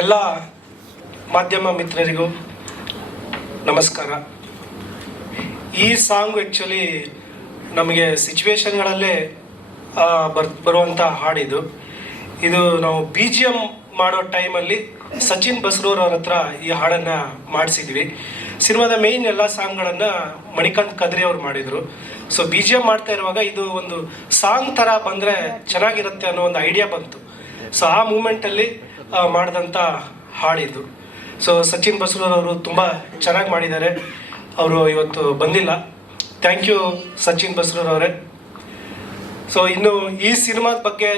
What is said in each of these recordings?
ಎಲ್ಲ ಮಾಧ್ಯಮ ಮಿತ್ರರಿಗೂ ನಮಸ್ಕಾರ. ಈ ಸಾಂಗ್ ಆ್ಯಕ್ಚುಲಿ ನಮಗೆ ಸಿಚುವೇಶನ್ಗಳಲ್ಲೇ ಬರ್ ಬರುವಂಥ ಹಾಡಿದು. ಇದು ನಾವು ಬಿ ಜಿ ಎಂ ಮಾಡೋ ಟೈಮಲ್ಲಿ ಸಚಿನ್ ಬಸ್ರೂರ್ ಅವ್ರ ಹತ್ರ ಈ ಹಾಡನ್ನು ಮಾಡಿಸಿದ್ವಿ. ಸಿನಿಮಾದ ಮೇಯ್ನ್ ಎಲ್ಲ ಸಾಂಗ್ಗಳನ್ನು ಮಣಿಕಾಂತ್ ಕದ್ರಿ ಅವ್ರು ಮಾಡಿದರು. ಸೊ ಬಿ ಜಿ ಎಂ ಮಾಡ್ತಾ ಇರುವಾಗ ಇದು ಒಂದು ಸಾಂಗ್ ಥರ ಬಂದರೆ ಚೆನ್ನಾಗಿರುತ್ತೆ ಅನ್ನೋ ಒಂದು ಐಡಿಯಾ ಬಂತು. ಸೊ ಆ ಮೂಮೆಂಟಲ್ಲಿ ಮಾಡಿದಂಥ ಹಾಡಿದ್ದು ಸೊ ಸಚಿನ್ ಬಸವರವರು ತುಂಬ ಚೆನ್ನಾಗಿ ಮಾಡಿದ್ದಾರೆ. ಅವರು ಇವತ್ತು ಬಂದಿಲ್ಲ. ಥ್ಯಾಂಕ್ ಯು ಸಚಿನ್ ಬಸವರವರೇ ಸೊ ಇನ್ನು ಈ ಸಿನಿಮಾದ ಬಗ್ಗೆ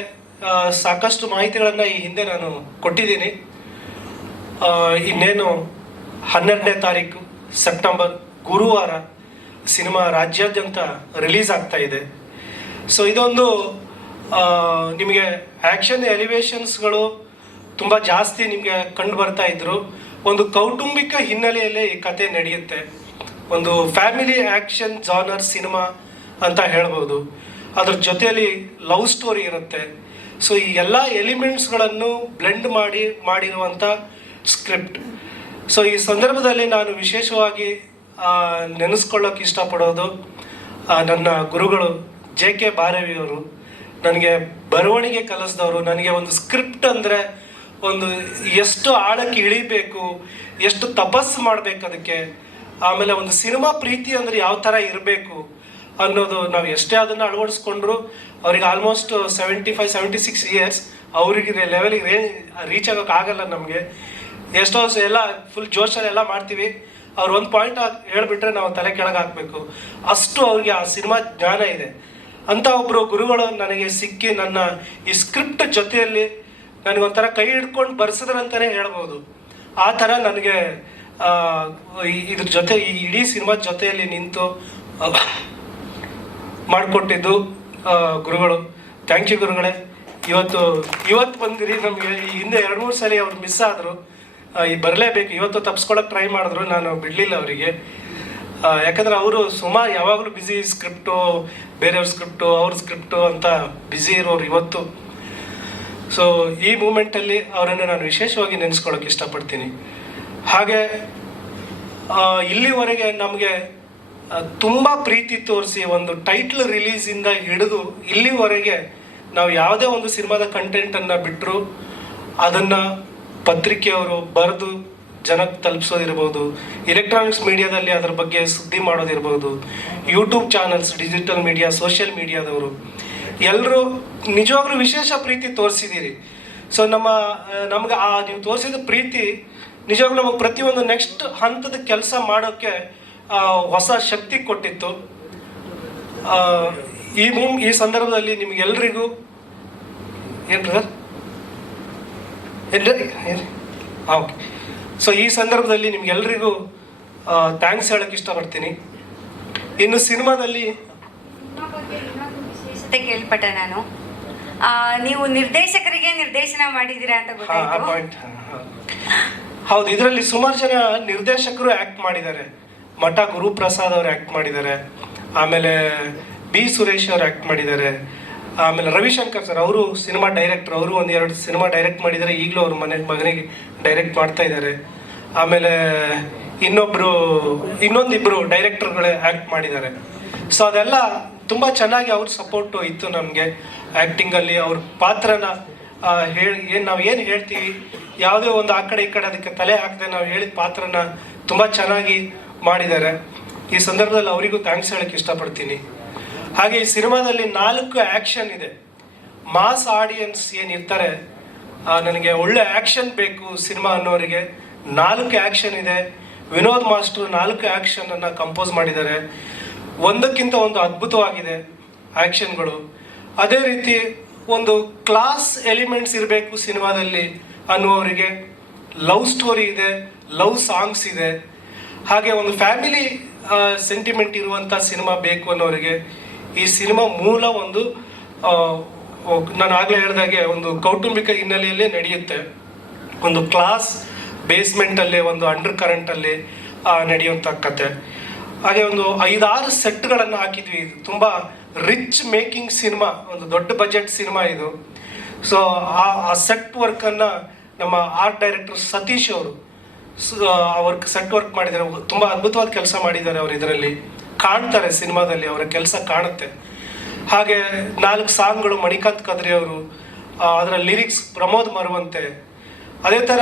ಸಾಕಷ್ಟು ಮಾಹಿತಿಗಳನ್ನು ಈ ಹಿಂದೆ ನಾನು ಕೊಟ್ಟಿದ್ದೀನಿ. ಇನ್ನೇನು ಹನ್ನೆರಡನೇ ತಾರೀಕು, ಸೆಪ್ಟೆಂಬರ್, ಗುರುವಾರ ಸಿನಿಮಾ ರಾಜ್ಯಾದ್ಯಂತ ರಿಲೀಸ್ ಆಗ್ತಾ ಇದೆ. ಸೊ ಇದೊಂದು ನಿಮಗೆ ಆ್ಯಕ್ಷನ್ ಎಲಿವೇಶನ್ಸ್ಗಳು ತುಂಬ ಜಾಸ್ತಿ ನಿಮಗೆ ಕಂಡು ಬರ್ತಾ ಇದ್ರು. ಒಂದು ಕೌಟುಂಬಿಕ ಹಿನ್ನೆಲೆಯಲ್ಲಿ ಈ ಕತೆ ನಡೆಯುತ್ತೆ. ಒಂದು ಫ್ಯಾಮಿಲಿ ಆ್ಯಕ್ಷನ್ ಜಾನರ್ ಸಿನಿಮಾ ಅಂತ ಹೇಳ್ಬೋದು. ಅದ್ರ ಜೊತೆಯಲ್ಲಿ ಲವ್ ಸ್ಟೋರಿ ಇರುತ್ತೆ. ಸೊ, ಈ ಎಲ್ಲ ಎಲಿಮೆಂಟ್ಸ್ಗಳನ್ನು ಬ್ಲೆಂಡ್ ಮಾಡಿ ಮಾಡಿರುವಂಥ ಸ್ಕ್ರಿಪ್ಟ್. ಸೊ, ಈ ಸಂದರ್ಭದಲ್ಲಿ ನಾನು ವಿಶೇಷವಾಗಿ ನೆನೆಸ್ಕೊಳ್ಳೋಕೆ ಇಷ್ಟಪಡೋದು ನನ್ನ ಗುರುಗಳು ಜೆ ಕೆ ಬಾರವಿಯವರು. ನನಗೆ ಬರವಣಿಗೆ ಕಲಿಸಿದವರು. ನನಗೆ ಒಂದು ಸ್ಕ್ರಿಪ್ಟ್ ಅಂದರೆ ಒಂದು ಎಷ್ಟು ಆಳಕ್ಕೆ ಇಳಿಬೇಕು, ಎಷ್ಟು ತಪಸ್ಸು ಮಾಡಬೇಕು ಅದಕ್ಕೆ, ಆಮೇಲೆ ಒಂದು ಸಿನಿಮಾ ಪ್ರೀತಿ ಅಂದರೆ ಯಾವ ಥರ ಇರಬೇಕು ಅನ್ನೋದು ನಾವು ಎಷ್ಟೇ ಅದನ್ನು ಅಳವಡಿಸ್ಕೊಂಡ್ರು ಅವ್ರಿಗೆ almost seventy five seventy six years ಅವ್ರಿಗೆ ಲೆವೆಲಿಗೆ ರೇ ರೀಚ್ ಆಗಲ್ಲ ನಮಗೆ. ಎಷ್ಟೋ ಎಲ್ಲ ಫುಲ್ ಜೋಶಲ್ಲಿ ಎಲ್ಲ ಮಾಡ್ತೀವಿ. ಅವ್ರು ಒಂದು ಪಾಯಿಂಟ್ ಹೇಳ್ಬಿಟ್ರೆ ನಾವು ತಲೆ ಕೆಳಗೆ ಹಾಕಬೇಕು. ಅಷ್ಟು ಅವ್ರಿಗೆ ಆ ಸಿನಿಮಾ ಜ್ಞಾನ ಇದೆ. ಅಂತ ಒಬ್ಬರು ಗುರುಗಳು ನನಗೆ ಸಿಕ್ಕಿ ನನ್ನ ಈ ಸ್ಕ್ರಿಪ್ಟ್ ಜೊತೆಯಲ್ಲಿ ನನಗೊಂಥರ ಕೈ ಹಿಡ್ಕೊಂಡು ಬರ್ಸಿದ್ರಂತಲೇ ಹೇಳ್ಬೋದು. ಆ ಥರ ನನಗೆ ಇದ್ರ ಜೊತೆ, ಈ ಇಡೀ ಸಿನಿಮಾ ಜೊತೆಯಲ್ಲಿ ನಿಂತು ಮಾಡಿಕೊಟ್ಟಿದ್ದು ಗುರುಗಳು. ಥ್ಯಾಂಕ್ ಯು ಗುರುಗಳೇ. ಇವತ್ತು ಇವತ್ತು ಬಂದಿರಿ ನಮಗೆ. ಹಿಂದೆ ಎರಡು ಮೂರು ಸಲ ಅವ್ರು ಮಿಸ್ ಆದರು. ಈ ಬರಲೇಬೇಕು. ಇವತ್ತು ತಪ್ಸ್ಕೊಳಕ್ಕೆ ಟ್ರೈ ಮಾಡಿದ್ರು. ನಾನು ಬಿಡಲಿಲ್ಲ ಅವರಿಗೆ. ಯಾಕಂದ್ರೆ ಅವರು ಸುಮಾರು ಯಾವಾಗಲೂ ಬ್ಯುಸಿ ಸ್ಕ್ರಿಪ್ಟು ಬೇರೆಯವ್ರ ಸ್ಕ್ರಿಪ್ಟು ಅವ್ರ ಸ್ಕ್ರಿಪ್ಟು ಅಂತ ಬ್ಯುಸಿ ಇರೋರು ಇವತ್ತು. ಸೊ ಈ ಮೂಮೆಂಟಲ್ಲಿ ಅವರನ್ನು ನಾನು ವಿಶೇಷವಾಗಿ ನೆನೆಸ್ಕೊಳ್ಳೋಕೆ ಇಷ್ಟಪಡ್ತೀನಿ. ಹಾಗೆ ಇಲ್ಲಿವರೆಗೆ ನಮಗೆ ತುಂಬ ಪ್ರೀತಿ ತೋರಿಸಿ ಒಂದು ಟೈಟ್ಲ್ ರಿಲೀಸಿಂದ ಹಿಡಿದು ಇಲ್ಲಿವರೆಗೆ ನಾವು ಯಾವುದೇ ಒಂದು ಸಿನಿಮಾದ ಕಂಟೆಂಟನ್ನು ಬಿಟ್ಟರು ಅದನ್ನು ಪತ್ರಿಕೆಯವರು ಬರೆದು ಜನಕ್ಕೆ ತಲುಪಿಸೋದಿರ್ಬೋದು, ಎಲೆಕ್ಟ್ರಾನಿಕ್ಸ್ ಮೀಡಿಯಾದಲ್ಲಿ ಅದರ ಬಗ್ಗೆ ಸುದ್ದಿ ಮಾಡೋದಿರ್ಬೋದು, YouTube channels, digital media, social ಮೀಡಿಯಾದವರು ಎಲ್ಲರೂ ನಿಜವಾಗ್ಲೂ ವಿಶೇಷ ಪ್ರೀತಿ ತೋರಿಸಿದ್ದೀರಿ. ಸೊ ನಮ್ಮ ನಮ್ಗೆ ಆ, ನೀವು ತೋರಿಸಿದ ಪ್ರೀತಿ ನಿಜವಾಗ್ಲೂ ನಮಗೆ ಪ್ರತಿಯೊಂದು ನೆಕ್ಸ್ಟ್ ಹಂತದ ಕೆಲಸ ಮಾಡೋಕ್ಕೆ ಹೊಸ ಶಕ್ತಿ ಕೊಟ್ಟಿತ್ತು. ಈ ಮೂಮ್ ಈ ಸಂದರ್ಭದಲ್ಲಿ ನಿಮಗೆಲ್ರಿಗೂ ಏನು ಸರ್ ಹಾಂ ಓಕೆ ಸೊ ಈ ಸಂದರ್ಭದಲ್ಲಿ ನಿಮ್ಗೆಲ್ರಿಗೂ ಥ್ಯಾಂಕ್ಸ್ ಹೇಳಕ್ಕೆ ಇಷ್ಟಪಡ್ತೀನಿ. ಇನ್ನು ಸಿನಿಮಾದಲ್ಲಿ ವಿಶೇಷತೆ ಕೇಳ್ಪಟ್ಟೆ ನಾನು. ನೀವು ನಿರ್ದೇಶಕರಿಗೆ ನಿರ್ದೇಶನ ಮಾಡಿದ್ದೀರಾ ಅಂತ ಗೊತ್ತಾಯ್ತು. ಹೌದು ಇದರಲ್ಲಿ ಸುಮಾರು ಜನ ನಿರ್ದೇಶಕರು ಆಕ್ಟ್ ಮಾಡಿದ್ದಾರೆ. ಮಠ ಗುರುಪ್ರಸಾದ್ ಅವರು ಆಕ್ಟ್ ಮಾಡಿದ್ದಾರೆ. ಆಮೇಲೆ ಬಿ ಸುರೇಶ್ ಅವರು ಆಕ್ಟ್ ಮಾಡಿದ್ದಾರೆ. ಆಮೇಲೆ ರವಿಶಂಕರ್ ಸರ್ ಅವರು ಸಿನಿಮಾ ಡೈರೆಕ್ಟರ್ ಅವರು ಒಂದು ಎರಡು ಸಿನಿಮಾ ಡೈರೆಕ್ಟ್ ಮಾಡಿದ್ದಾರೆ. ಈಗಲೂ ಅವ್ರ ಮನೆ ಮಗನಿಗೆ ಡೈರೆಕ್ಟ್ ಮಾಡ್ತಾ ಇದ್ದಾರೆ. ಆಮೇಲೆ ಇನ್ನೊಬ್ರು ಇನ್ನೊಂದಿಬ್ರು ಡೈರೆಕ್ಟರ್ಗಳೇ ಆಕ್ಟ್ ಮಾಡಿದ್ದಾರೆ. ಸೊ ಅದೆಲ್ಲ ತುಂಬ ಚೆನ್ನಾಗಿ ಅವ್ರ ಸಪೋರ್ಟು ಇತ್ತು ನಮಗೆ. ಆ್ಯಕ್ಟಿಂಗಲ್ಲಿ ಅವ್ರ ಪಾತ್ರನ ಹೇಳಿ, ಏನು ನಾವು ಏನು ಹೇಳ್ತೀವಿ, ಯಾವುದೇ ಒಂದು ಆ ಕಡೆ ಈ ಕಡೆ ಅದಕ್ಕೆ ತಲೆ ಹಾಕದೆ ನಾವು ಹೇಳಿದ ಪಾತ್ರನ ತುಂಬ ಚೆನ್ನಾಗಿ ಮಾಡಿದ್ದಾರೆ. ಈ ಸಂದರ್ಭದಲ್ಲಿ ಅವರಿಗೂ ಥ್ಯಾಂಕ್ಸ್ ಹೇಳಕ್ಕೆ ಇಷ್ಟಪಡ್ತೀನಿ. ಹಾಗೆ ಈ ಸಿನಿಮಾದಲ್ಲಿ ನಾಲ್ಕು ಆ್ಯಕ್ಷನ್ ಇದೆ. ಮಾಸ್ ಆಡಿಯನ್ಸ್ ಏನಿರ್ತಾರೆ ನನಗೆ ಒಳ್ಳೆ ಆ್ಯಕ್ಷನ್ ಬೇಕು ಸಿನಿಮಾ ಅನ್ನೋರಿಗೆ. ನಾಲ್ಕು ಆ್ಯಕ್ಷನ್ ಇದೆ. ವಿನೋದ್ ಮಾಸ್ಟ್ರು ನಾಲ್ಕು ಆ್ಯಕ್ಷನನ್ನು ಕಂಪೋಸ್ ಮಾಡಿದ್ದಾರೆ. ಒಂದಕ್ಕಿಂತ ಒಂದು ಅದ್ಭುತವಾಗಿದೆ ಆ್ಯಕ್ಷನ್ಗಳು. ಅದೇ ರೀತಿ ಒಂದು ಕ್ಲಾಸ್ ಎಲಿಮೆಂಟ್ಸ್ ಇರಬೇಕು ಸಿನಿಮಾದಲ್ಲಿ ಅನ್ನುವವರಿಗೆ. ಲವ್ ಸ್ಟೋರಿ ಇದೆ, ಲವ್ ಸಾಂಗ್ಸ್ ಇದೆ. ಹಾಗೆ ಒಂದು ಫ್ಯಾಮಿಲಿ ಸೆಂಟಿಮೆಂಟ್ ಇರುವಂಥ ಸಿನಿಮಾ ಬೇಕು ಅನ್ನೋರಿಗೆ ಈ ಸಿನಿಮಾ ಮೂಲ ಒಂದು ನಾನು ಆಗಲೇ ಹೇಳಿದಾಗೆ ಒಂದು ಕೌಟುಂಬಿಕ ಹಿನ್ನೆಲೆಯಲ್ಲೇ ನಡೆಯುತ್ತೆ. ಒಂದು ಕ್ಲಾಸ್ ಬೇಸ್ಮೆಂಟಲ್ಲೇ, ಒಂದು ಅಂಡರ್ ಕರೆಂಟಲ್ಲಿ ನಡೆಯುವಂಥ ಕತೆ. ಹಾಗೆ ಒಂದು ಐದಾರು ಸೆಟ್ಗಳನ್ನು ಹಾಕಿದ್ವಿ. ಇದು ತುಂಬ ರಿಚ್ ಮೇಕಿಂಗ್ ಸಿನಿಮಾ ಒಂದು ದೊಡ್ಡ ಬಜೆಟ್ ಸಿನಿಮಾ ಇದು. ಸೊ ಆ ಸೆಟ್ ವರ್ಕನ್ನು ನಮ್ಮ ಆರ್ಟ್ ಡೈರೆಕ್ಟರ್ ಸತೀಶ್ ಅವರು ವರ್ಕ್ ಸೆಟ್ ವರ್ಕ್ ಮಾಡಿದ್ದಾರೆ. ತುಂಬ ಅದ್ಭುತವಾದ ಕೆಲಸ ಮಾಡಿದ್ದಾರೆ ಅವರು ಇದರಲ್ಲಿ. ಕಾಣ್ತಾರೆ ಸಿನಿಮಾದಲ್ಲಿ ಅವರ ಕೆಲಸ ಕಾಣುತ್ತೆ. ಹಾಗೆ ನಾಲ್ಕು ಸಾಂಗ್ಗಳು ಮಣಿಕಾಂತ್ ಕದ್ರಿ ಅವರು ಅದರ ಲಿರಿಕ್ಸ್ ಪ್ರಮೋದ್ ಮರುವಂತೆ ಅದೇ ಥರ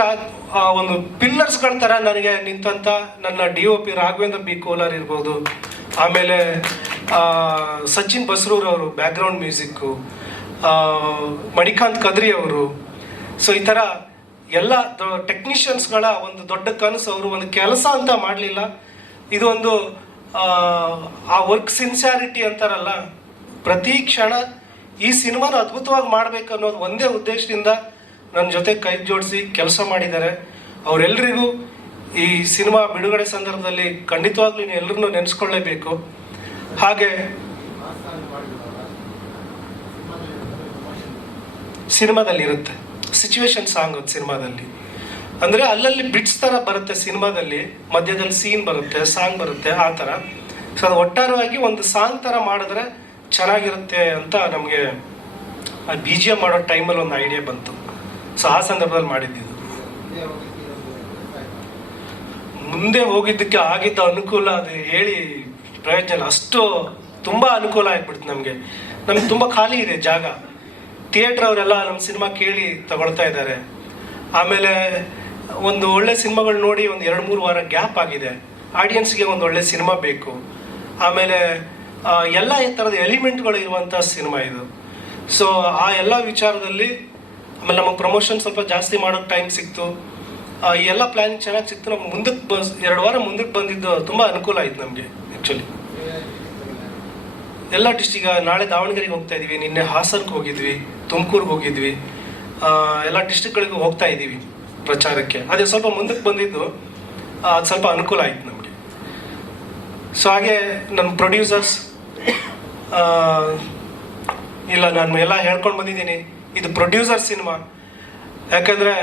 ಒಂದು ಪಿಲ್ಲರ್ಸ್ಗಳ ಥರ ನನಗೆ ನಿಂತಂಥ ನನ್ನ D O P Raghavendra B Kolar ಇರ್ಬೋದು. ಆಮೇಲೆ ಸಚಿನ್ ಬಸ್ರೂರ್ ಅವರು ಬ್ಯಾಕ್ಗ್ರೌಂಡ್ ಮ್ಯೂಸಿಕ್ಕು ಮಣಿಕಾಂತ್ ಕದ್ರಿ ಅವರು. ಸೊ ಈ ಥರ ಎಲ್ಲ ಟೆಕ್ನಿಷಿಯನ್ಸ್ಗಳ ಒಂದು ದೊಡ್ಡ ಕನಸು ಅವರು ಒಂದು ಕೆಲಸ ಅಂತ ಮಾಡಲಿಲ್ಲ. ಇದು ಒಂದು ಆ, ಆ ವರ್ಕ್ ಸಿನ್ಸಿಯಾರಿಟಿ ಅಂತಾರಲ್ಲ ಪ್ರತಿ ಕ್ಷಣ ಈ ಸಿನಿಮಾನ ಅದ್ಭುತವಾಗಿ ಮಾಡ್ಬೇಕು ಅನ್ನೋದು ಒಂದೇ ಉದ್ದೇಶದಿಂದ ನನ್ನ ಜೊತೆ ಕೈ ಜೋಡಿಸಿ ಕೆಲಸ ಮಾಡಿದ್ದಾರೆ. ಅವರೆಲ್ಲರಿಗೂ ಈ ಸಿನಿಮಾ ಬಿಡುಗಡೆ ಸಂದರ್ಭದಲ್ಲಿ ಖಂಡಿತವಾಗ್ಲೂ ಎಲ್ಲರನ್ನೂ ನೆನೆಸ್ಕೊಳ್ಳೇಬೇಕು. ಹಾಗೆ ಸಿನಿಮಾದಲ್ಲಿ ಇರುತ್ತೆ ಸಿಚುವೇಶನ್ ಸಾಂಗ್ ಅದು ಸಿನಿಮಾದಲ್ಲಿ. ಅಂದರೆ ಅಲ್ಲಲ್ಲಿ ಬಿಟ್ಸ್ ಥರ ಬರುತ್ತೆ ಸಿನಿಮಾದಲ್ಲಿ. ಮಧ್ಯದಲ್ಲಿ ಸೀನ್ ಬರುತ್ತೆ ಸಾಂಗ್ ಬರುತ್ತೆ, ಆ ಥರ ಸೊ ಅದು ಒಟ್ಟಾರೆಯಾಗಿ ಒಂದು ಸಾಂಗ್ ಥರ ಮಾಡಿದ್ರೆ ಚೆನ್ನಾಗಿರುತ್ತೆ ಅಂತ ನಮಗೆ ಬಿ ಜಿ ಎಂ ಮಾಡೋ ಟೈಮಲ್ಲಿ ಒಂದು ಐಡಿಯಾ ಬಂತು. ಸೊ ಆ ಸಂದರ್ಭದಲ್ಲಿ ಮಾಡಿದ್ದಿದ್ದು ಮುಂದೆ ಹೋಗಿದ್ದಕ್ಕೆ ಆಗಿದ್ದ ಅನುಕೂಲ ಅದು ಹೇಳಿ ಪ್ರಯೋಜನ ಅಷ್ಟು ತುಂಬ ಅನುಕೂಲ ಆಗ್ಬಿಡ್ತು ನಮಗೆ. ನಮ್ಗೆ ತುಂಬ ಖಾಲಿ ಇದೆ ಜಾಗ. ಥಿಯೇಟ್ರ್ ಅವರೆಲ್ಲ ನಮ್ಮ ಸಿನಿಮಾ ಕೇಳಿ ತಗೊಳ್ತಾ ಇದ್ದಾರೆ. ಆಮೇಲೆ ಒಂದು ಒಳ್ಳೆ ಸಿನಿಮಾಗಳು ನೋಡಿ ಒಂದು ಎರಡು ಮೂರು ವಾರ ಗ್ಯಾಪ್ ಆಗಿದೆ. ಆಡಿಯನ್ಸ್ಗೆ ಒಂದು ಒಳ್ಳೆ ಸಿನಿಮಾ ಬೇಕು. ಆಮೇಲೆ ಎಲ್ಲ ಈ ಥರದ ಎಲಿಮೆಂಟ್ಗಳು ಇರುವಂಥ ಸಿನಿಮಾ ಇದು. ಸೊ ಆ ಎಲ್ಲ ವಿಚಾರದಲ್ಲಿ ಆಮೇಲೆ ನಮಗೆ ಪ್ರಮೋಷನ್ ಸ್ವಲ್ಪ ಜಾಸ್ತಿ ಮಾಡೋಕ್ಕೆ ಟೈಮ್ ಸಿಕ್ತು. ಈ ಎಲ್ಲ ಪ್ಲ್ಯಾನ್ ಚೆನ್ನಾಗಿ ಸಿಕ್ತು. ನಮ್ಗೆ ಮುಂದಕ್ಕೆ ಬಸ್, ಎರಡು ವಾರ ಮುಂದಕ್ಕೆ ಬಂದಿದ್ದು ತುಂಬ ಅನುಕೂಲ ಆಯ್ತು ನಮಗೆ ಆ್ಯಕ್ಚುಲಿ ಎಲ್ಲ ಡಿಸ್ಟಿಕ್ ನಾಳೆ ದಾವಣಗೆರೆಗೆ ಹೋಗ್ತಾ ಇದ್ವಿ. ನಿನ್ನೆ ಹಾಸನಕ್ಕೆ ಹೋಗಿದ್ವಿ, ತುಮಕೂರಿಗೆ ಹೋಗಿದ್ವಿ. ಎಲ್ಲ ಡಿಸ್ಟಿಕ್ಗಳಿಗೂ ಹೋಗ್ತಾ ಇದ್ದೀವಿ ಪ್ರಚಾರಕ್ಕೆ. ಅದೇ ಸ್ವಲ್ಪ ಮುಂದಕ್ಕೆ ಬಂದಿದ್ದು ಅದು ಸ್ವಲ್ಪ ಅನುಕೂಲ ಆಯ್ತು ನಮಗೆ. ಸೊ ಹಾಗೆ ನಮ್ಮ ಪ್ರೊಡ್ಯೂಸರ್ಸ್ ಇಲ್ಲ, ನಾನು ಎಲ್ಲ ಹೇಳ್ಕೊಂಡು ಬಂದಿದ್ದೀನಿ. ಇದು ಪ್ರೊಡ್ಯೂಸರ್ ಸಿನಿಮಾ ಯಾಕಂದ್ರೆ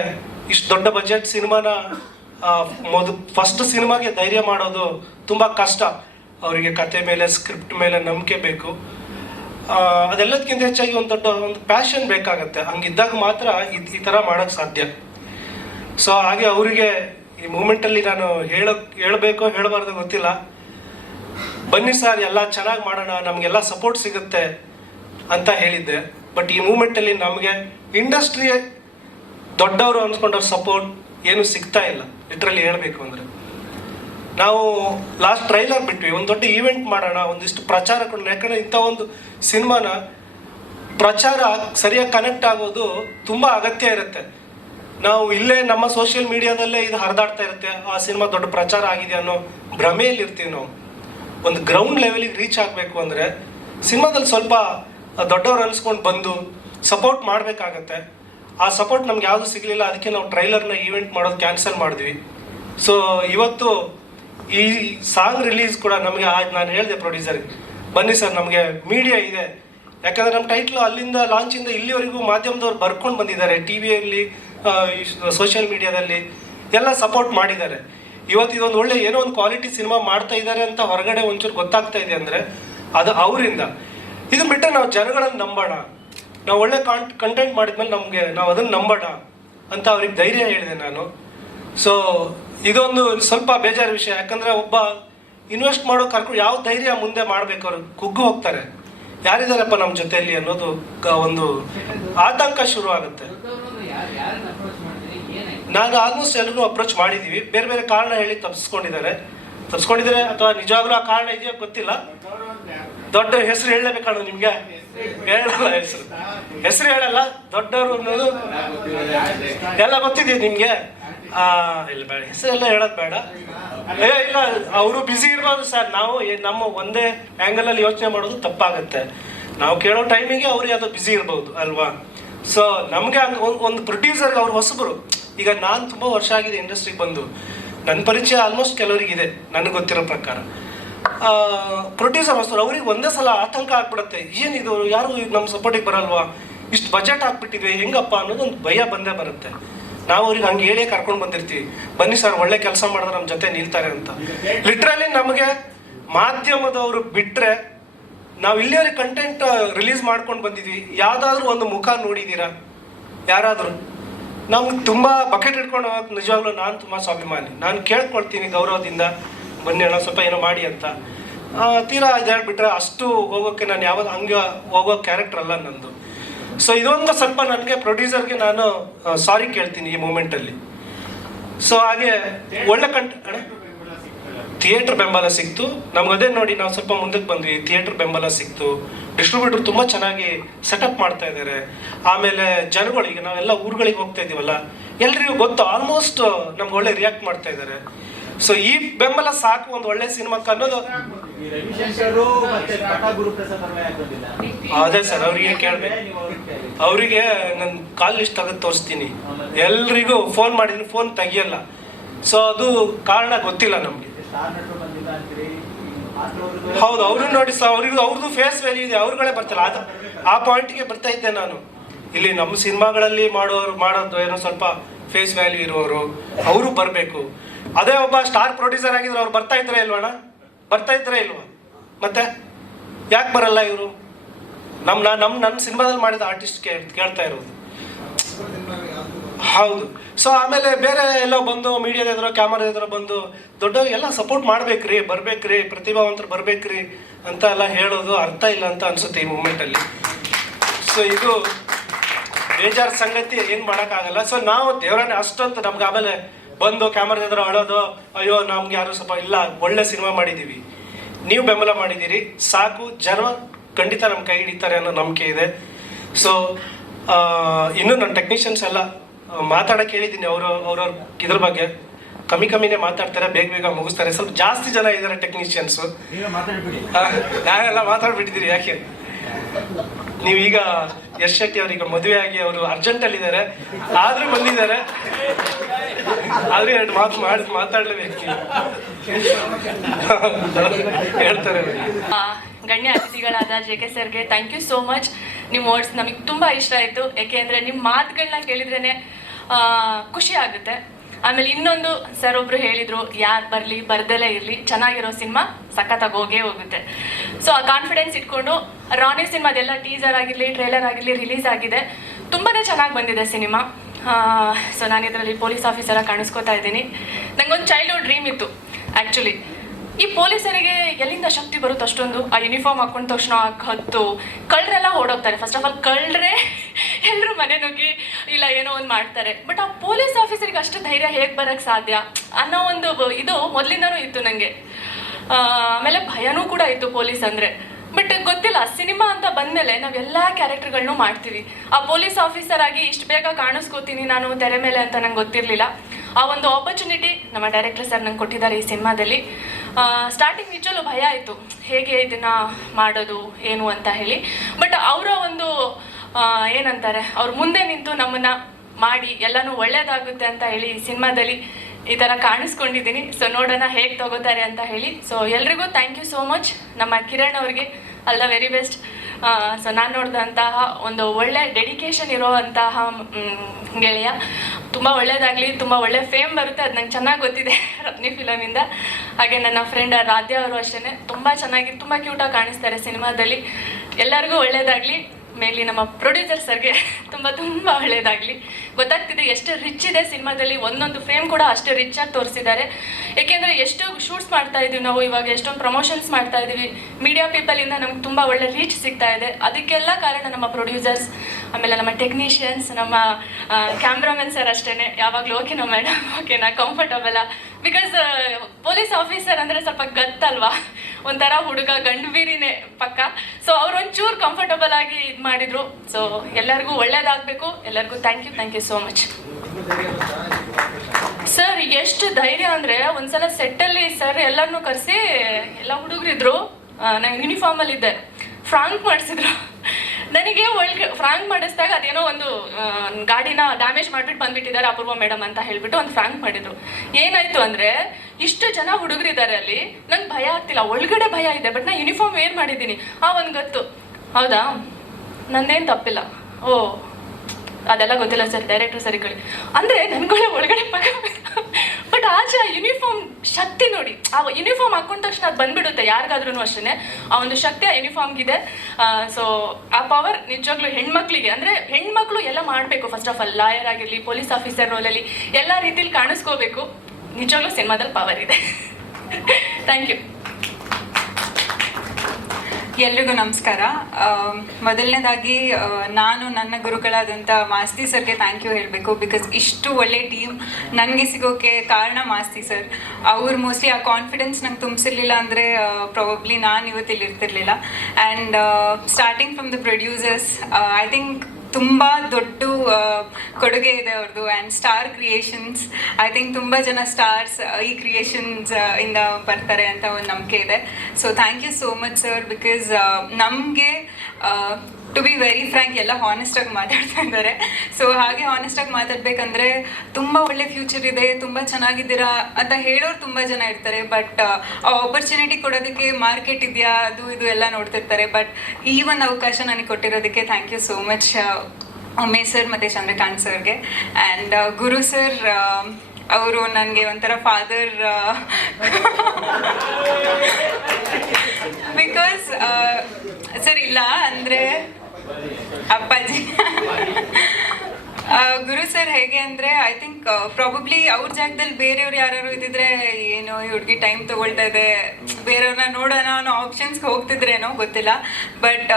ಇಷ್ಟು ದೊಡ್ಡ ಬಜೆಟ್ ಸಿನಿಮಾನ ಮೊದಲು ಫಸ್ಟ್ ಸಿನಿಮಾಗೆ ಧೈರ್ಯ ಮಾಡೋದು ತುಂಬ ಕಷ್ಟ. ಅವರಿಗೆ ಕತೆ ಮೇಲೆ ಸ್ಕ್ರಿಪ್ಟ್ ಮೇಲೆ ನಂಬಿಕೆ ಬೇಕು. ಅದೆಲ್ಲದಕ್ಕಿಂತ ಹೆಚ್ಚಾಗಿ ಒಂದು ದೊಡ್ಡ ಒಂದು ಪ್ಯಾಷನ್ ಬೇಕಾಗತ್ತೆ. ಹಂಗಿದ್ದಾಗ ಮಾತ್ರ ಈ ಥರ ಮಾಡೋಕ್ಕೆ ಸಾಧ್ಯ. ಸೊ ಹಾಗೆ ಅವರಿಗೆ ಈ ಮೂಮೆಂಟಲ್ಲಿ ನಾನು ಹೇಳೋ, ಹೇಳಬೇಕು ಹೇಳಬಾರ್ದು ಗೊತ್ತಿಲ್ಲ. ಬನ್ನಿ ಸರ್, ಎಲ್ಲ ಚೆನ್ನಾಗಿ ಮಾಡೋಣ, ನಮಗೆಲ್ಲ ಸಪೋರ್ಟ್ ಸಿಗುತ್ತೆ ಅಂತ ಹೇಳಿದ್ದೆ. ಬಟ್ ಈ ಮೂಮೆಂಟಲ್ಲಿ ನಮಗೆ ಇಂಡಸ್ಟ್ರಿ ದೊಡ್ಡವರು ಅನ್ಸ್ಕೊಂಡವ್ರ ಸಪೋರ್ಟ್ ಏನು ಸಿಗ್ತಾ ಇಲ್ಲ ಲಿಟ್ರಲಿ ಹೇಳಬೇಕು ಅಂದರೆ. ನಾವು ಲಾಸ್ಟ್ ಟ್ರೈಲರ್ ಬಿಟ್ವಿ, ಒಂದು ದೊಡ್ಡ ಈವೆಂಟ್ ಮಾಡೋಣ, ಒಂದಿಷ್ಟು ಪ್ರಚಾರ ಕೊಡೋಣ. ಯಾಕಂದರೆ ಇಂಥ ಒಂದು ಸಿನಿಮಾನ ಪ್ರಚಾರ ಸರಿಯಾಗಿ ಕನೆಕ್ಟ್ ಆಗೋದು ತುಂಬ ಅಗತ್ಯ ಇರುತ್ತೆ. ನಾವು ಇಲ್ಲೇ ನಮ್ಮ ಸೋಷಿಯಲ್ ಮೀಡಿಯಾದಲ್ಲೇ ಇದು ಹರಿದಾಡ್ತಾ ಇರುತ್ತೆ, ಆ ಸಿನಿಮಾ ದೊಡ್ಡ ಪ್ರಚಾರ ಆಗಿದೆ ಅನ್ನೋ ಭ್ರಮೆಯಲ್ಲಿ ಇರ್ತೀವಿ ನಾವು. ಒಂದು ಗ್ರೌಂಡ್ ಲೆವೆಲಿಗೆ ರೀಚ್ ಆಗಬೇಕು ಅಂದರೆ ಸಿನಿಮಾದಲ್ಲಿ ಸ್ವಲ್ಪ ದೊಡ್ಡವ್ರು ಅನ್ಸ್ಕೊಂಡು ಬಂದು ಸಪೋರ್ಟ್ ಮಾಡಬೇಕಾಗತ್ತೆ. ಆ ಸಪೋರ್ಟ್ ನಮ್ಗೆ ಯಾವುದು ಸಿಗಲಿಲ್ಲ, ಅದಕ್ಕೆ ನಾವು ಟ್ರೈಲರ್ನ ಈವೆಂಟ್ ಮಾಡೋದು ಕ್ಯಾನ್ಸಲ್ ಮಾಡಿದ್ವಿ. ಸೊ ಇವತ್ತು ಈ ಸಾಂಗ್ ರಿಲೀಸ್ ಕೂಡ ನಮಗೆ ನಾನು ಹೇಳಿದೆ ಪ್ರೊಡ್ಯೂಸರ್ಗೆ ಬನ್ನಿ ಸರ್ ನಮಗೆ ಮೀಡಿಯಾ ಇದೆ. ಯಾಕಂದರೆ ನಮ್ಮ ಟೈಟ್ಲು ಅಲ್ಲಿಂದ ಲಾಂಚಿಂದ ಇಲ್ಲಿವರೆಗೂ ಮಾಧ್ಯಮದವ್ರು ಬರ್ಕೊಂಡು ಬಂದಿದ್ದಾರೆ. ಟಿ ವಿಯಲ್ಲಿ ಸೋಷಿಯಲ್ ಮೀಡಿಯಾದಲ್ಲಿ ಎಲ್ಲ ಸಪೋರ್ಟ್ ಮಾಡಿದ್ದಾರೆ. ಇವತ್ತು ಇದೊಂದು ಒಳ್ಳೆ ಏನೋ ಒಂದು ಕ್ವಾಲಿಟಿ ಸಿನಿಮಾ ಮಾಡ್ತಾ ಇದ್ದಾರೆ ಅಂತ ಹೊರಗಡೆ ಒಂಚೂರು ಗೊತ್ತಾಗ್ತಾ ಇದೆ ಅಂದರೆ ಅದು ಅವರಿಂದ. ಇದು ಬಿಟ್ಟರೆ ನಾವು ಜನಗಳನ್ನು ನಂಬೋಣ. ನಾವು ಒಳ್ಳೆ ಕಾಂಟ್ ಕಂಟೆಂಟ್ ಮಾಡಿದ್ಮೇಲೆ ನಮಗೆ ನಾವು ಅದನ್ನು ನಂಬೋಣ ಅಂತ ಅವ್ರಿಗೆ ಧೈರ್ಯ ಹೇಳಿದೆ ನಾನು. ಸೊ ಇದೊಂದು ಸ್ವಲ್ಪ ಬೇಜಾರು ವಿಷಯ. ಯಾಕಂದರೆ ಒಬ್ಬ ಇನ್ವೆಸ್ಟ್ ಮಾಡೋ ಕರ್ಕೊಂಡು ಯಾವ ಧೈರ್ಯ ಮುಂದೆ ಮಾಡಬೇಕು ಅವ್ರು ಕುಗ್ಗು ಹೋಗ್ತಾರೆ. ಯಾರಿದಾರಪ್ಪ ನಮ್ಮ ಜೊತೆಯಲ್ಲಿ ಅನ್ನೋದು ಒಂದು ಆತಂಕ ಶುರು ಆಗುತ್ತೆ. ನಾನು ಆಲ್ಮೋಸ್ಟ್ ಎಲ್ಲರೂ ಅಪ್ರೋಚ್ ಮಾಡಿದ್ದೀವಿ ಬೇರೆ ಬೇರೆ ಕಾರಣ ಹೇಳಿ ತಪ್ಪಿಸ್ಕೊಂಡಿದ್ದಾರೆ ತಪ್ಪಿಸ್ಕೊಂಡಿದ್ದಾರೆ ಅಥವಾ ನಿಜವಾಗ್ಲೂ ಆ ಕಾರಣ ಇದೆಯೋ ಗೊತ್ತಿಲ್ಲ. ದೊಡ್ಡ ಹೆಸರು ಹೇಳಲೇಬೇಕಾಣು ನಿಮ್ಗೆ? ಹೇಳಲ್ಲ ಹೆಸರು. ಹೆಸರು ಹೇಳಲ್ಲ ದೊಡ್ಡವರು ಅನ್ನೋದು ಎಲ್ಲ ಗೊತ್ತಿದೆ ನಿಮ್ಗೆ. ಆ, ಇಲ್ಲ ಬೇಡ ಹೆಸರೆಲ್ಲ ಹೇಳೋದು ಬೇಡ. ಏ ಇಲ್ಲ ಅವರು ಬ್ಯುಸಿ ಇರ್ಬೋದು ಸರ್ ನಾವು ನಮ್ಮ ಒಂದೇ ಆ್ಯಂಗಲಲ್ಲಿ ಯೋಚನೆ ಮಾಡೋದು ತಪ್ಪಾಗುತ್ತೆ. ನಾವು ಕೇಳೋ ಟೈಮಿಗೆ ಅವ್ರು ಯಾವುದೋ ಬ್ಯುಸಿ ಇರ್ಬೋದು ಅಲ್ವಾ? ಸೊ ನಮಗೆ ಒಂದು ಪ್ರೊಡ್ಯೂಸರ್ ಅವ್ರು ಹೊಸಬರು. ಈಗ ನಾನು ತುಂಬ ವರ್ಷ ಆಗಿದೆ ಇಂಡಸ್ಟ್ರಿಗೆ ಬಂದು. ನನ್ನ ಪರಿಚಯ ಆಲ್ಮೋಸ್ಟ್ ಕೆಲವರಿಗೆ ಇದೆ ನನಗೆ ಗೊತ್ತಿರೋ ಪ್ರಕಾರ. ಪ್ರೊಡ್ಯೂಸರ್ ಹೊಸರು ಅವ್ರಿಗೆ ಒಂದೇ ಸಲ ಆತಂಕ ಆಗ್ಬಿಡುತ್ತೆ. ಏನಿದು ಯಾರು ನಮ್ಮ ಸಪೋರ್ಟಿಗೆ ಬರಲ್ವಾ? ಇಷ್ಟು ಬಜೆಟ್ ಹಾಕ್ಬಿಟ್ಟಿದ್ವಿ ಹೆಂಗಪ್ಪ ಅನ್ನೋದು ಒಂದು ಭಯ ಬಂದೇ ಬರುತ್ತೆ. ನಾವು ಅವ್ರಿಗೆ ಹಂಗೆ ಹೇಳಿ ಕರ್ಕೊಂಡು ಬಂದಿರ್ತೀವಿ. ಬನ್ನಿ ಸರ್, ಒಳ್ಳೆ ಕೆಲಸ ಮಾಡಿದ್ರೆ ನಮ್ಮ ಜೊತೆ ನಿಲ್ತಾರೆ ಅಂತ. ಲಿಟ್ರಲಿ ನಮಗೆ ಮಾಧ್ಯಮದವರು ಬಿಟ್ಟರೆ ನಾವು ಇಲ್ಲಿಯವರೆಗೆ ಕಂಟೆಂಟ್ ರಿಲೀಸ್ ಮಾಡ್ಕೊಂಡು ಬಂದಿದ್ವಿ. ಯಾವುದಾದ್ರೂ ಒಂದು ಮುಖ ನೋಡಿದ್ದೀರಾ ಯಾರಾದರೂ? ನಮ್ಗೆ ತುಂಬ ಬಕೆಟ್ ಹಿಡ್ಕೊಂಡು ಹೋಗಕ್ಕೆ ನಿಜವಾಗ್ಲೂ ನಾನು ತುಂಬ ಸ್ವಾಭಿಮಾನಿ. ನಾನು ಕೇಳ್ಕೊಳ್ತೀನಿ ಗೌರವದಿಂದ. ಬನ್ನಿ ಅಣ್ಣ, ಸ್ವಲ್ಪ ಏನೋ ಮಾಡಿ ಅಂತ. ತೀರಾ ಇದು ಹೇಳ್ಬಿಟ್ರೆ ಅಷ್ಟು ಹೋಗೋಕ್ಕೆ ನಾನು ಯಾವಾಗ ಹಂಗೆ ಹೋಗೋ ಕ್ಯಾರೆಕ್ಟರ್ ಅಲ್ಲ ನಂದು. ಸೊ ಇದೊಂದು ಸ್ವಲ್ಪ ನನಗೆ ಪ್ರೊಡ್ಯೂಸರ್ಗೆ ನಾನು ಸಾರಿ ಕೇಳ್ತೀನಿ ಈ ಮೂಮೆಂಟಲ್ಲಿ ಸೊ ಹಾಗೆ ಒಳ್ಳೆ ಕಂಟ್ ಥಿಯೇಟರ್ ಬೆಂಬಲ ಸಿಕ್ತು. ನಮ್ಗೆ ಅದೇ ನೋಡಿ ನಾವು ಸ್ವಲ್ಪ ಮುಂದಕ್ಕೆ ಬಂದ್ವಿ. ಥಿಯೇಟ್ರ್ ಬೆಂಬಲ ಸಿಕ್ತು. ಡಿಸ್ಟ್ರಿಬ್ಯೂಟರ್ ತುಂಬ ಚೆನ್ನಾಗಿ ಸೆಟಪ್ ಮಾಡ್ತಾ ಇದ್ದಾರೆ ಆಮೇಲೆ ಜನಗಳಿಗೆ ನಾವೆಲ್ಲ ಊರುಗಳಿಗೆ ಹೋಗ್ತಾ ಇದೀವಲ್ಲ, ಎಲ್ರಿಗೂ ಗೊತ್ತು ಆಲ್ಮೋಸ್ಟ್ ನಮ್ಗೆ ಒಳ್ಳೆ ರಿಯಾಕ್ಟ್ ಮಾಡ್ತಾ ಇದ್ದಾರೆ ಸೊ ಈ ಬೆಂಬಲ ಸಾಕು ಒಂದು ಒಳ್ಳೆ ಸಿನಿಮಾಕ್ಕೆ ಅನ್ನೋದು ಅದೇ ಸರ್, ಅವ್ರಿಗೆ ಕೇಳ್ಬೇಕು. ಅವ್ರಿಗೆ ನನ್ನ ಕಾಲ್ ಲಿಸ್ಟ್ ತೆಗೆದು ತೋರಿಸ್ತೀನಿ. ಎಲ್ರಿಗೂ ಫೋನ್ ಮಾಡಿದ್ರು ಫೋನ್ ತೆಗಿಯಲ್ಲ. ಸೊ ಅದು ಕಾರಣ ಗೊತ್ತಿಲ್ಲ ನಮಗೆ. ಹೌದು, ಅವರು ನೋಡಿ ಸರ್, ಅವ್ರಿಗೂ ಅವ್ರದ್ದು ಫೇಸ್ ವ್ಯಾಲ್ಯೂ ಇದೆ, ಅವ್ರುಗಳೇ ಬರ್ತಿಲ್ಲ ಅದು ಆ ಪಾಯಿಂಟ್ಗೆ ಬರ್ತಾ ಇದ್ದೆ ನಾನು. ಇಲ್ಲಿ ನಮ್ಮ ಸಿನಿಮಾಗಳಲ್ಲಿ ಮಾಡೋರು, ಮಾಡೋದು ಏನೋ ಸ್ವಲ್ಪ ಫೇಸ್ ವ್ಯಾಲ್ಯೂ ಇರೋರು, ಅವರು ಬರಬೇಕು. ಅದೇ ಒಬ್ಬ ಸ್ಟಾರ್ ಪ್ರೊಡ್ಯೂಸರ್ ಆಗಿದ್ರೆ ಅವ್ರು ಬರ್ತಾ ಇದ್ರೆ ಇಲ್ವಣ್ಣ? ಬರ್ತಾ ಇದ್ರೆ ಇಲ್ವಾ? ಮತ್ತೆ ಯಾಕೆ ಬರಲ್ಲ ಇವರು? ನಮ್ಮ ನಮ್ಮ ನನ್ನ ಸಿನಿಮಾದಲ್ಲಿ ಮಾಡಿದ ಆರ್ಟಿಸ್ಟ್ ಕೇಳ್ತಾ ಇರೋದು. ಹೌದು. ಸೊ ಆಮೇಲೆ ಬೇರೆ ಎಲ್ಲ ಬಂದು ಮೀಡಿಯಾದ ಎದುರು ಕ್ಯಾಮರಾ ಎದುರು ಬಂದು ದೊಡ್ಡ ಎಲ್ಲ ಸಪೋರ್ಟ್ ಮಾಡ್ಬೇಕ್ರಿ, ಬರ್ಬೇಕ್ರಿ, ಪ್ರತಿಭಾವಂತರು ಬರ್ಬೇಕ್ರಿ ಅಂತ ಎಲ್ಲ ಹೇಳೋದು ಅರ್ಥ ಇಲ್ಲ ಅಂತ ಅನ್ಸುತ್ತೆ ಈ ಮೂಮೆಂಟಲ್ಲಿ ಸೊ ಇದು ಬೇಜಾರ್ ಸಂಗತಿ, ಏನು ಮಾಡೋಕ್ಕಾಗಲ್ಲ. ಸೊ ನಾವು ದೇವರನ್ನ ಅಷ್ಟಂತ ನಮ್ಗೆ ಆಮೇಲೆ ಬಂದು ಕ್ಯಾಮ್ರಾ ಎದುರು ಅಳೋದು ಅಯ್ಯೋ ನಮ್ಗೆ ಯಾರು ಸ್ವಲ್ಪ ಇಲ್ಲ ಒಳ್ಳೆ ಸಿನಿಮಾ ಮಾಡಿದ್ದೀವಿ ನೀವು ಬೆಂಬಲ ಮಾಡಿದ್ದೀರಿ ಸಾಕು ಜನ ಖಂಡಿತ ನಮ್ಮ ಕೈ ಹಿಡಿತಾರೆ ಅನ್ನೋ ನಂಬಿಕೆ ಇದೆ. ಸೊ ಇನ್ನು ನನ್ನ ಟೆಕ್ನಿಷಿಯನ್ಸ್ ಎಲ್ಲ ಮಾತಾಡಕ್ಕೆ ಹೇಳಿದ್ದೀನಿ ಅವರು ಅವ್ರವ್ರ ಇದ್ರ ಬಗ್ಗೆ. ಕಮ್ಮಿ ಕಮ್ಮಿನೇ ಮಾತಾಡ್ತಾರೆ ಬೇಗ ಬೇಗ ಮುಗಿಸ್ತಾರೆ. ಸ್ವಲ್ಪ ಜಾಸ್ತಿ ಜನ ಇದ್ದಾರೆ ಟೆಕ್ನಿಷಿಯನ್ಸು ನಾನೆಲ್ಲ ಮಾತಾಡ್ಬಿಟ್ಟಿದ್ದೀರಿ ಯಾಕೆ? ನೀವೀಗ ಯಶ್ ಶೆಟ್ಟಿ ಅವ್ರೀಗ ಮದುವೆ ಆಗಿ ಅವರು ಅರ್ಜೆಂಟಲ್ಲಿ ಇದ್ದಾರೆ ಆದ್ರೂ ಬಂದಿದ್ದಾರೆ. ಆದ್ರೂ ಎರಡು ಮಾತು ಮಾಡಿ, ಮಾತಾಡ್ಲೇಬೇಕು. ಹೇಳ್ತಾರೆ ಗಣ್ಯ ಅತಿಥಿಗಳಾದ ಜೆ ಕೆ ಸರ್ಗೆ ಥ್ಯಾಂಕ್ ಯು ಸೋ ಮಚ್ ನಿಮ್ಮ ವರ್ಡ್ಸ್ ನಮಗೆ ತುಂಬ ಇಷ್ಟ ಆಯಿತು. ಯಾಕೆಂದ್ರೆ ನಿಮ್ಮ ಮಾತುಗಳನ್ನ ಕೇಳಿದ್ರೇ ಖುಷಿ ಆಗುತ್ತೆ. ಆಮೇಲೆ ಇನ್ನೊಂದು ಸರ್ ಒಬ್ರು ಹೇಳಿದ್ರು, ಯಾರು ಬರಲಿ, ಬರ್ದಲೇ ಇರಲಿ, ಚೆನ್ನಾಗಿರೋ ಸಿನಿಮಾ ಸಖತ್ತಾಗಿ ಹೋಗೇ ಹೋಗುತ್ತೆ. ಸೊ ಆ ಕಾನ್ಫಿಡೆನ್ಸ್ ಇಟ್ಕೊಂಡು, ರಾಣಿ ಸಿನಿಮಾದೆಲ್ಲ ಟೀಸರ್ ಆಗಿರಲಿ ಟ್ರೇಲರ್ ಆಗಿರಲಿ ರಿಲೀಸ್ ಆಗಿದೆ. ತುಂಬಾ ಚೆನ್ನಾಗಿ ಬಂದಿದೆ ಸಿನಿಮಾ. ಸೊ ನಾನು ಇದರಲ್ಲಿ ಪೊಲೀಸ್ ಆಫೀಸರ ಕಾಣಿಸ್ಕೋತಾ ಇದ್ದೀನಿ. ನಂಗೊಂದು ಚೈಲ್ಡ್ಹುಡ್ ಡ್ರೀಮ್ ಇತ್ತು ಆ್ಯಕ್ಚುಲಿ ಈ ಪೊಲೀಸರಿಗೆ ಎಲ್ಲಿಂದ ಶಕ್ತಿ ಬರುತ್ತೆ ಅಷ್ಟೊಂದು, ಆ ಯೂನಿಫಾರ್ಮ್ ಹಾಕೊಂಡ ತಕ್ಷಣ ಹತ್ತು ಕಳ್ಳರೆಲ್ಲ ಓಡೋಗ್ತಾರೆ. ಫಸ್ಟ್ ಆಫ್ ಆಲ್ ಕಳ್ಳರೆ ಎಲ್ಲರೂ ಮನೆ ನುಗ್ಗಿ, ಇಲ್ಲ, ಏನೋ ಒಂದು ಮಾಡ್ತಾರೆ. ಬಟ್ ಆ ಪೊಲೀಸ್ ಆಫೀಸರ್ಗೆ ಅಷ್ಟು ಧೈರ್ಯ ಹೇಗೆ ಬರೋಕ್ಕೆ ಸಾಧ್ಯ ಅನ್ನೋ ಒಂದು ಇದು ಮೊದಲಿಂದನೂ ಇತ್ತು ನನಗೆ ಆಮೇಲೆ ಭಯನೂ ಕೂಡ ಇತ್ತು ಪೊಲೀಸ್ ಅಂದರೆ. ಬಟ್ ಗೊತ್ತಿಲ್ಲ, ಸಿನಿಮಾ ಅಂತ ಬಂದಮೇಲೆ ನಾವೆಲ್ಲ ಕ್ಯಾರೆಕ್ಟರ್ಗಳನ್ನೂ ಮಾಡ್ತೀವಿ. ಆ ಪೊಲೀಸ್ ಆಫೀಸರ್ ಆಗಿ ಇಷ್ಟು ಬೇಗ ಕಾಣಿಸ್ಕೋತೀನಿ ನಾನು ತೆರೆ ಮೇಲೆ ಅಂತ ನಂಗೆ ಗೊತ್ತಿರಲಿಲ್ಲ. ಆ ಒಂದು ಆಪರ್ಚುನಿಟಿ ನಮ್ಮ ಡೈರೆಕ್ಟರ್ ಸರ್ ನಂಗೆ ಕೊಟ್ಟಿದ್ದಾರೆ ಈ ಸಿನಿಮಾದಲ್ಲಿ. ಸ್ಟಾರ್ಟಿಂಗ್ ನಿಜಲ್ಲೂ ಭಯ ಆಯಿತು. ಹೇಗೆ ಇದನ್ನ ಮಾಡೋದು, ಏನು ಅಂತ ಹೇಳಿ. ಬಟ್ ಅವರ ಒಂದು ಏನಂತಾರೆ, ಅವ್ರ ಮುಂದೆ ನಿಂತು ನಮ್ಮನ್ನ ಮಾಡಿ, ಎಲ್ಲನೂ ಒಳ್ಳೇದಾಗುತ್ತೆ ಅಂತ ಹೇಳಿ ಸಿನಿಮಾದಲ್ಲಿ ಈ ಥರ ಕಾಣಿಸ್ಕೊಂಡಿದ್ದೀನಿ. ಸೊ ನೋಡೋಣ ಹೇಗೆ ತಗೋತಾರೆ ಅಂತ ಹೇಳಿ. ಸೊ ಎಲ್ರಿಗೂ ಥ್ಯಾಂಕ್ ಯು ಸೋ ಮಚ್ ನಮ್ಮ ಕಿರಣ್ ಅವ್ರಿಗೆ ದ ವೆರಿ ಬೆಸ್ಟ್ ಸೊ ನಾನು ನೋಡಿದಂತಹ ಒಂದು ಒಳ್ಳೆ ಡೆಡಿಕೇಶನ್ ಇರೋವಂತಹ ಗೆಳೆಯ. ತುಂಬ ಒಳ್ಳೇದಾಗಲಿ, ತುಂಬ ಒಳ್ಳೆ ಫೇಮ್ ಬರುತ್ತೆ. ಅದು ನಂಗೆ ಚೆನ್ನಾಗಿ ಗೊತ್ತಿದೆ ರತ್ನಿ ಫಿಲಮಿಂದ ಹಾಗೆ ನನ್ನ ಫ್ರೆಂಡ್ ರಾಧ್ಯ ಅವರು ಅಷ್ಟೇ ತುಂಬ ಚೆನ್ನಾಗಿ, ತುಂಬ ಕ್ಯೂಟಾಗಿ ಕಾಣಿಸ್ತಾರೆ ಸಿನಿಮಾದಲ್ಲಿ. ಎಲ್ಲರಿಗೂ ಒಳ್ಳೇದಾಗಲಿ. ಮೇಲಿ ನಮ್ಮ ಪ್ರೊಡ್ಯೂಸರ್ ಸರ್ಗೆ ತುಂಬ ತುಂಬ ಒಳ್ಳೆಯದಾಗಲಿ ಗೊತ್ತಾಗ್ತಿದೆ ಎಷ್ಟು ರಿಚ್ ಇದೆ ಸಿನಿಮಾದಲ್ಲಿ. ಒಂದೊಂದು ಫ್ರೇಮ್ ಕೂಡ ಅಷ್ಟೇ ರಿಚ್ ಆಗಿ ತೋರಿಸಿದ್ದಾರೆ. ಏಕೆಂದರೆ ಎಷ್ಟು ಶೂಟ್ಸ್ ಮಾಡ್ತಾ ಇದೀವಿ ನಾವು ಇವಾಗ, ಎಷ್ಟೊಂದು ಪ್ರಮೋಷನ್ಸ್ ಮಾಡ್ತಾ ಇದೀವಿ. ಮೀಡಿಯಾ ಪೀಪಲಿಂದ ನಮ್ಗೆ ತುಂಬ ಒಳ್ಳೆ ರೀಚ್ ಸಿಗ್ತಾ ಇದೆ. ಅದಕ್ಕೆಲ್ಲ ಕಾರಣ ನಮ್ಮ ಪ್ರೊಡ್ಯೂಸರ್ಸ್ ಆಮೇಲೆ ನಮ್ಮ ಟೆಕ್ನಿಷಿಯನ್ಸ್ ನಮ್ಮ ಕ್ಯಾಮ್ರಾಮನ್ ಸರ್ ಅಷ್ಟೇನೆ. ಯಾವಾಗಲೂ ಓಕೆನಾ ಮೇಡಮ್ ಓಕೆನಾ ಕಂಫರ್ಟಬಲ್ ಬಿಕಾಸ್ ಪೊಲೀಸ್ ಆಫೀಸರ್ ಅಂದರೆ ಸ್ವಲ್ಪ ಗತ್ತಲ್ವಾ? ಒಂಥರ ಹುಡುಗ ಗಂಡುಬೀರಿನೇ ಪಕ್ಕ? ಸೊ ಅವ್ರು ಒಂಚೂರು ಕಂಫರ್ಟಬಲ್ ಆಗಿ ಇದು ಮಾಡಿದ್ರು. ಸೊ ಎಲ್ಲರಿಗೂ ಒಳ್ಳೇದಾಗಬೇಕು. ಎಲ್ಲರಿಗೂ thank you thank you so much sir ಎಷ್ಟು ಧೈರ್ಯ ಅಂದರೆ ಒಂದ್ಸಲ ಸೆಟ್ಟಲ್ಲಿ ಸರ್ ಎಲ್ಲರನ್ನೂ ಕರೆಸಿ ಎಲ್ಲ ಹುಡುಗರಿದ್ರು. ನಾನು ಯೂನಿಫಾರ್ಮಲ್ಲಿ ಇದ್ದೆ. ಫ್ರಾಂಕ್ ಮಾಡಿಸಿದ್ರು. ನನಗೆ ಒಳಗೆ ಫ್ರಾಂಕ್ ಮಾಡಿಸಿದಾಗ ಅದೇನೋ ಒಂದು ಗಾಡಿನ ಡ್ಯಾಮೇಜ್ ಮಾಡಿಬಿಟ್ಟು ಬಂದ್ಬಿಟ್ಟಿದ್ದಾರೆ ಅಪೂರ್ವ ಮೇಡಮ್ ಅಂತ ಹೇಳ್ಬಿಟ್ಟು ಒಂದು ಫ್ರಾಂಕ್ ಮಾಡಿದ್ರು. ಏನಾಯ್ತು ಅಂದರೆ ಇಷ್ಟು ಜನ ಹುಡುಗರಿದ್ದಾರೆ ಅಲ್ಲಿ, ನಂಗೆ ಭಯ ಆಗ್ತಿಲ್ಲ. ಒಳಗಡೆ ಭಯ ಇದೆ ಬಟ್ ನಾನು ಯೂನಿಫಾರ್ಮ್ ವೇರ್ ಮಾಡಿದ್ದೀನಿ. ಆ ಒಂದು ಗೊತ್ತು. ಹೌದಾ? ನಂದೇನು ತಪ್ಪಿಲ್ಲ. ಓ. ಅದೆಲ್ಲ ಗೊತ್ತಿಲ್ಲ ಸರ್ ಡೈರೆಕ್ಟರ್ ಸರಿಗಳು ಅಂದರೆ ನನ್ಗಳೇ ಒಳಗಡೆ ಬಟ್ ಆಚೆ ಆ ಯೂನಿಫಾರ್ಮ್ ಶಕ್ತಿ ನೋಡಿ, ಆ ಯೂನಿಫಾರ್ಮ್ ಹಾಕೊಂಡ ತಕ್ಷಣ ಅದು ಬಂದ್ಬಿಡುತ್ತೆ ಯಾರಿಗಾದ್ರೂ ಅಷ್ಟೇ ಆ ಒಂದು ಶಕ್ತಿ ಆ ಯೂನಿಫಾರ್ಮ್ಗಿದೆ ಸೊ ಆ ಪವರ್ ನಿಜವಾಗ್ಲೂ ಹೆಣ್ಮಕ್ಳಿಗೆ, ಅಂದರೆ ಹೆಣ್ಮಕ್ಳು ಎಲ್ಲ ಮಾಡಬೇಕು. ಫಸ್ಟ್ ಆಫ್ ಆಲ್ ಲಾಯರ್ ಆಗಿರಲಿ ಪೊಲೀಸ್ ಆಫೀಸರ್ ರೋಲಲ್ಲಿ ಎಲ್ಲ ರೀತಿಲಿ ಕಾಣಿಸ್ಕೋಬೇಕು. ನಿಜವಾಗ್ಲೂ ಸಿನಿಮಾದಲ್ಲಿ ಪವರ್ ಇದೆ. ಥ್ಯಾಂಕ್ ಯು ಎಲ್ರಿಗೂ ನಮಸ್ಕಾರ. ಮೊದಲನೇದಾಗಿ ನಾನು ನನ್ನ ಗುರುಗಳಾದಂಥ ಮಾಸ್ತಿ ಸರ್ಗೆ ಥ್ಯಾಂಕ್ ಯು ಹೇಳಬೇಕು ಬಿಕಾಸ್ ಇಷ್ಟು ಒಳ್ಳೆ ಟೀಮ್ ನನಗೆ ಸಿಗೋಕ್ಕೆ ಕಾರಣ ಮಾಸ್ತಿ ಸರ್. ಅವ್ರು ಮೋಸ್ಟ್ಲಿ ಆ ಕಾನ್ಫಿಡೆನ್ಸ್ ನಂಗೆ ತುಂಬಿಸಿರ್ಲಿಲ್ಲ ಅಂದರೆ ಪ್ರಾಬಬ್ಲಿ ನಾನು ಇವತ್ತು ಇಲ್ಲಿ ಇರ್ತಿರ್ಲಿಲ್ಲ and starting from the producers I think ತುಂಬ ದೊಡ್ಡ ಕೊಡುಗೆ ಇದೆ ಅವ್ರದ್ದು and Star Creations I think ತುಂಬ ಜನ ಸ್ಟಾರ್ಸ್ ಈ ಕ್ರಿಯೇಷನ್ಸ್ ಇಂದ ಬರ್ತಾರೆ ಅಂತ ಒಂದು ನಂಬಿಕೆ ಇದೆ. So thank you so much sir because ನಮಗೆ ಟು ಬಿ ವೆರಿ ಫ್ರ್ಯಾಂಕ್ ಎಲ್ಲ ಹಾನೆಸ್ಟಾಗಿ ಮಾತಾಡ್ತಾ ಇದ್ದಾರೆ. ಸೊ ಹಾಗೆ ಹಾನೆಸ್ಟಾಗಿ ಮಾತಾಡ್ಬೇಕಂದ್ರೆ ತುಂಬ ಒಳ್ಳೆ ಫ್ಯೂಚರ್ ಇದೆ, ತುಂಬ ಚೆನ್ನಾಗಿದ್ದೀರಾ ಅಂತ ಹೇಳೋರು ತುಂಬ ಜನ ಇರ್ತಾರೆ. ಬಟ್ ಆ ಆಪರ್ಚುನಿಟಿ ಕೊಡೋದಕ್ಕೆ ಮಾರ್ಕೆಟ್ ಇದೆಯಾ, ಅದು ಇದು ಎಲ್ಲ ನೋಡ್ತಿರ್ತಾರೆ. ಬಟ್ ಈ ಒಂದು ಅವಕಾಶ ನನಗೆ ಕೊಟ್ಟಿರೋದಕ್ಕೆ thank you so much Umesh sir ಮತ್ತು ಚಂದ್ರಕಾಂತ್ ಸರ್ಗೆ. ಆ್ಯಂಡ್ ಗುರು ಸರ್ ಅವರು ನನಗೆ ಒಂಥರ ಫಾದರ್ ಬಿಕಾಸ್ ಸರ್ ಇಲ್ಲ ಅಂದರೆ ಅಪ್ಪಾಜಿ. ಗುರು ಸರ್ ಹೇಗೆ ಅಂದರೆ ಐ ಥಿಂಕ್ ಪ್ರಾಬಬ್ಲಿ ಅವ್ರ ಜಾಗದಲ್ಲಿ ಬೇರೆಯವ್ರು ಯಾರು ಇದ್ದಿದ್ರೆ ಏನು ಈ ಹುಡುಗಿ ಟೈಮ್ ತಗೊಳ್ತಾ ಇದೆ. ಬೇರೆಯವ್ರನ್ನ ನೋಡೋಣ ಅನ್ನೋ ಆಪ್ಷನ್ಸ್ಗೆ ಹೋಗ್ತಿದ್ರೇನೋ ಗೊತ್ತಿಲ್ಲ. ಬಟ್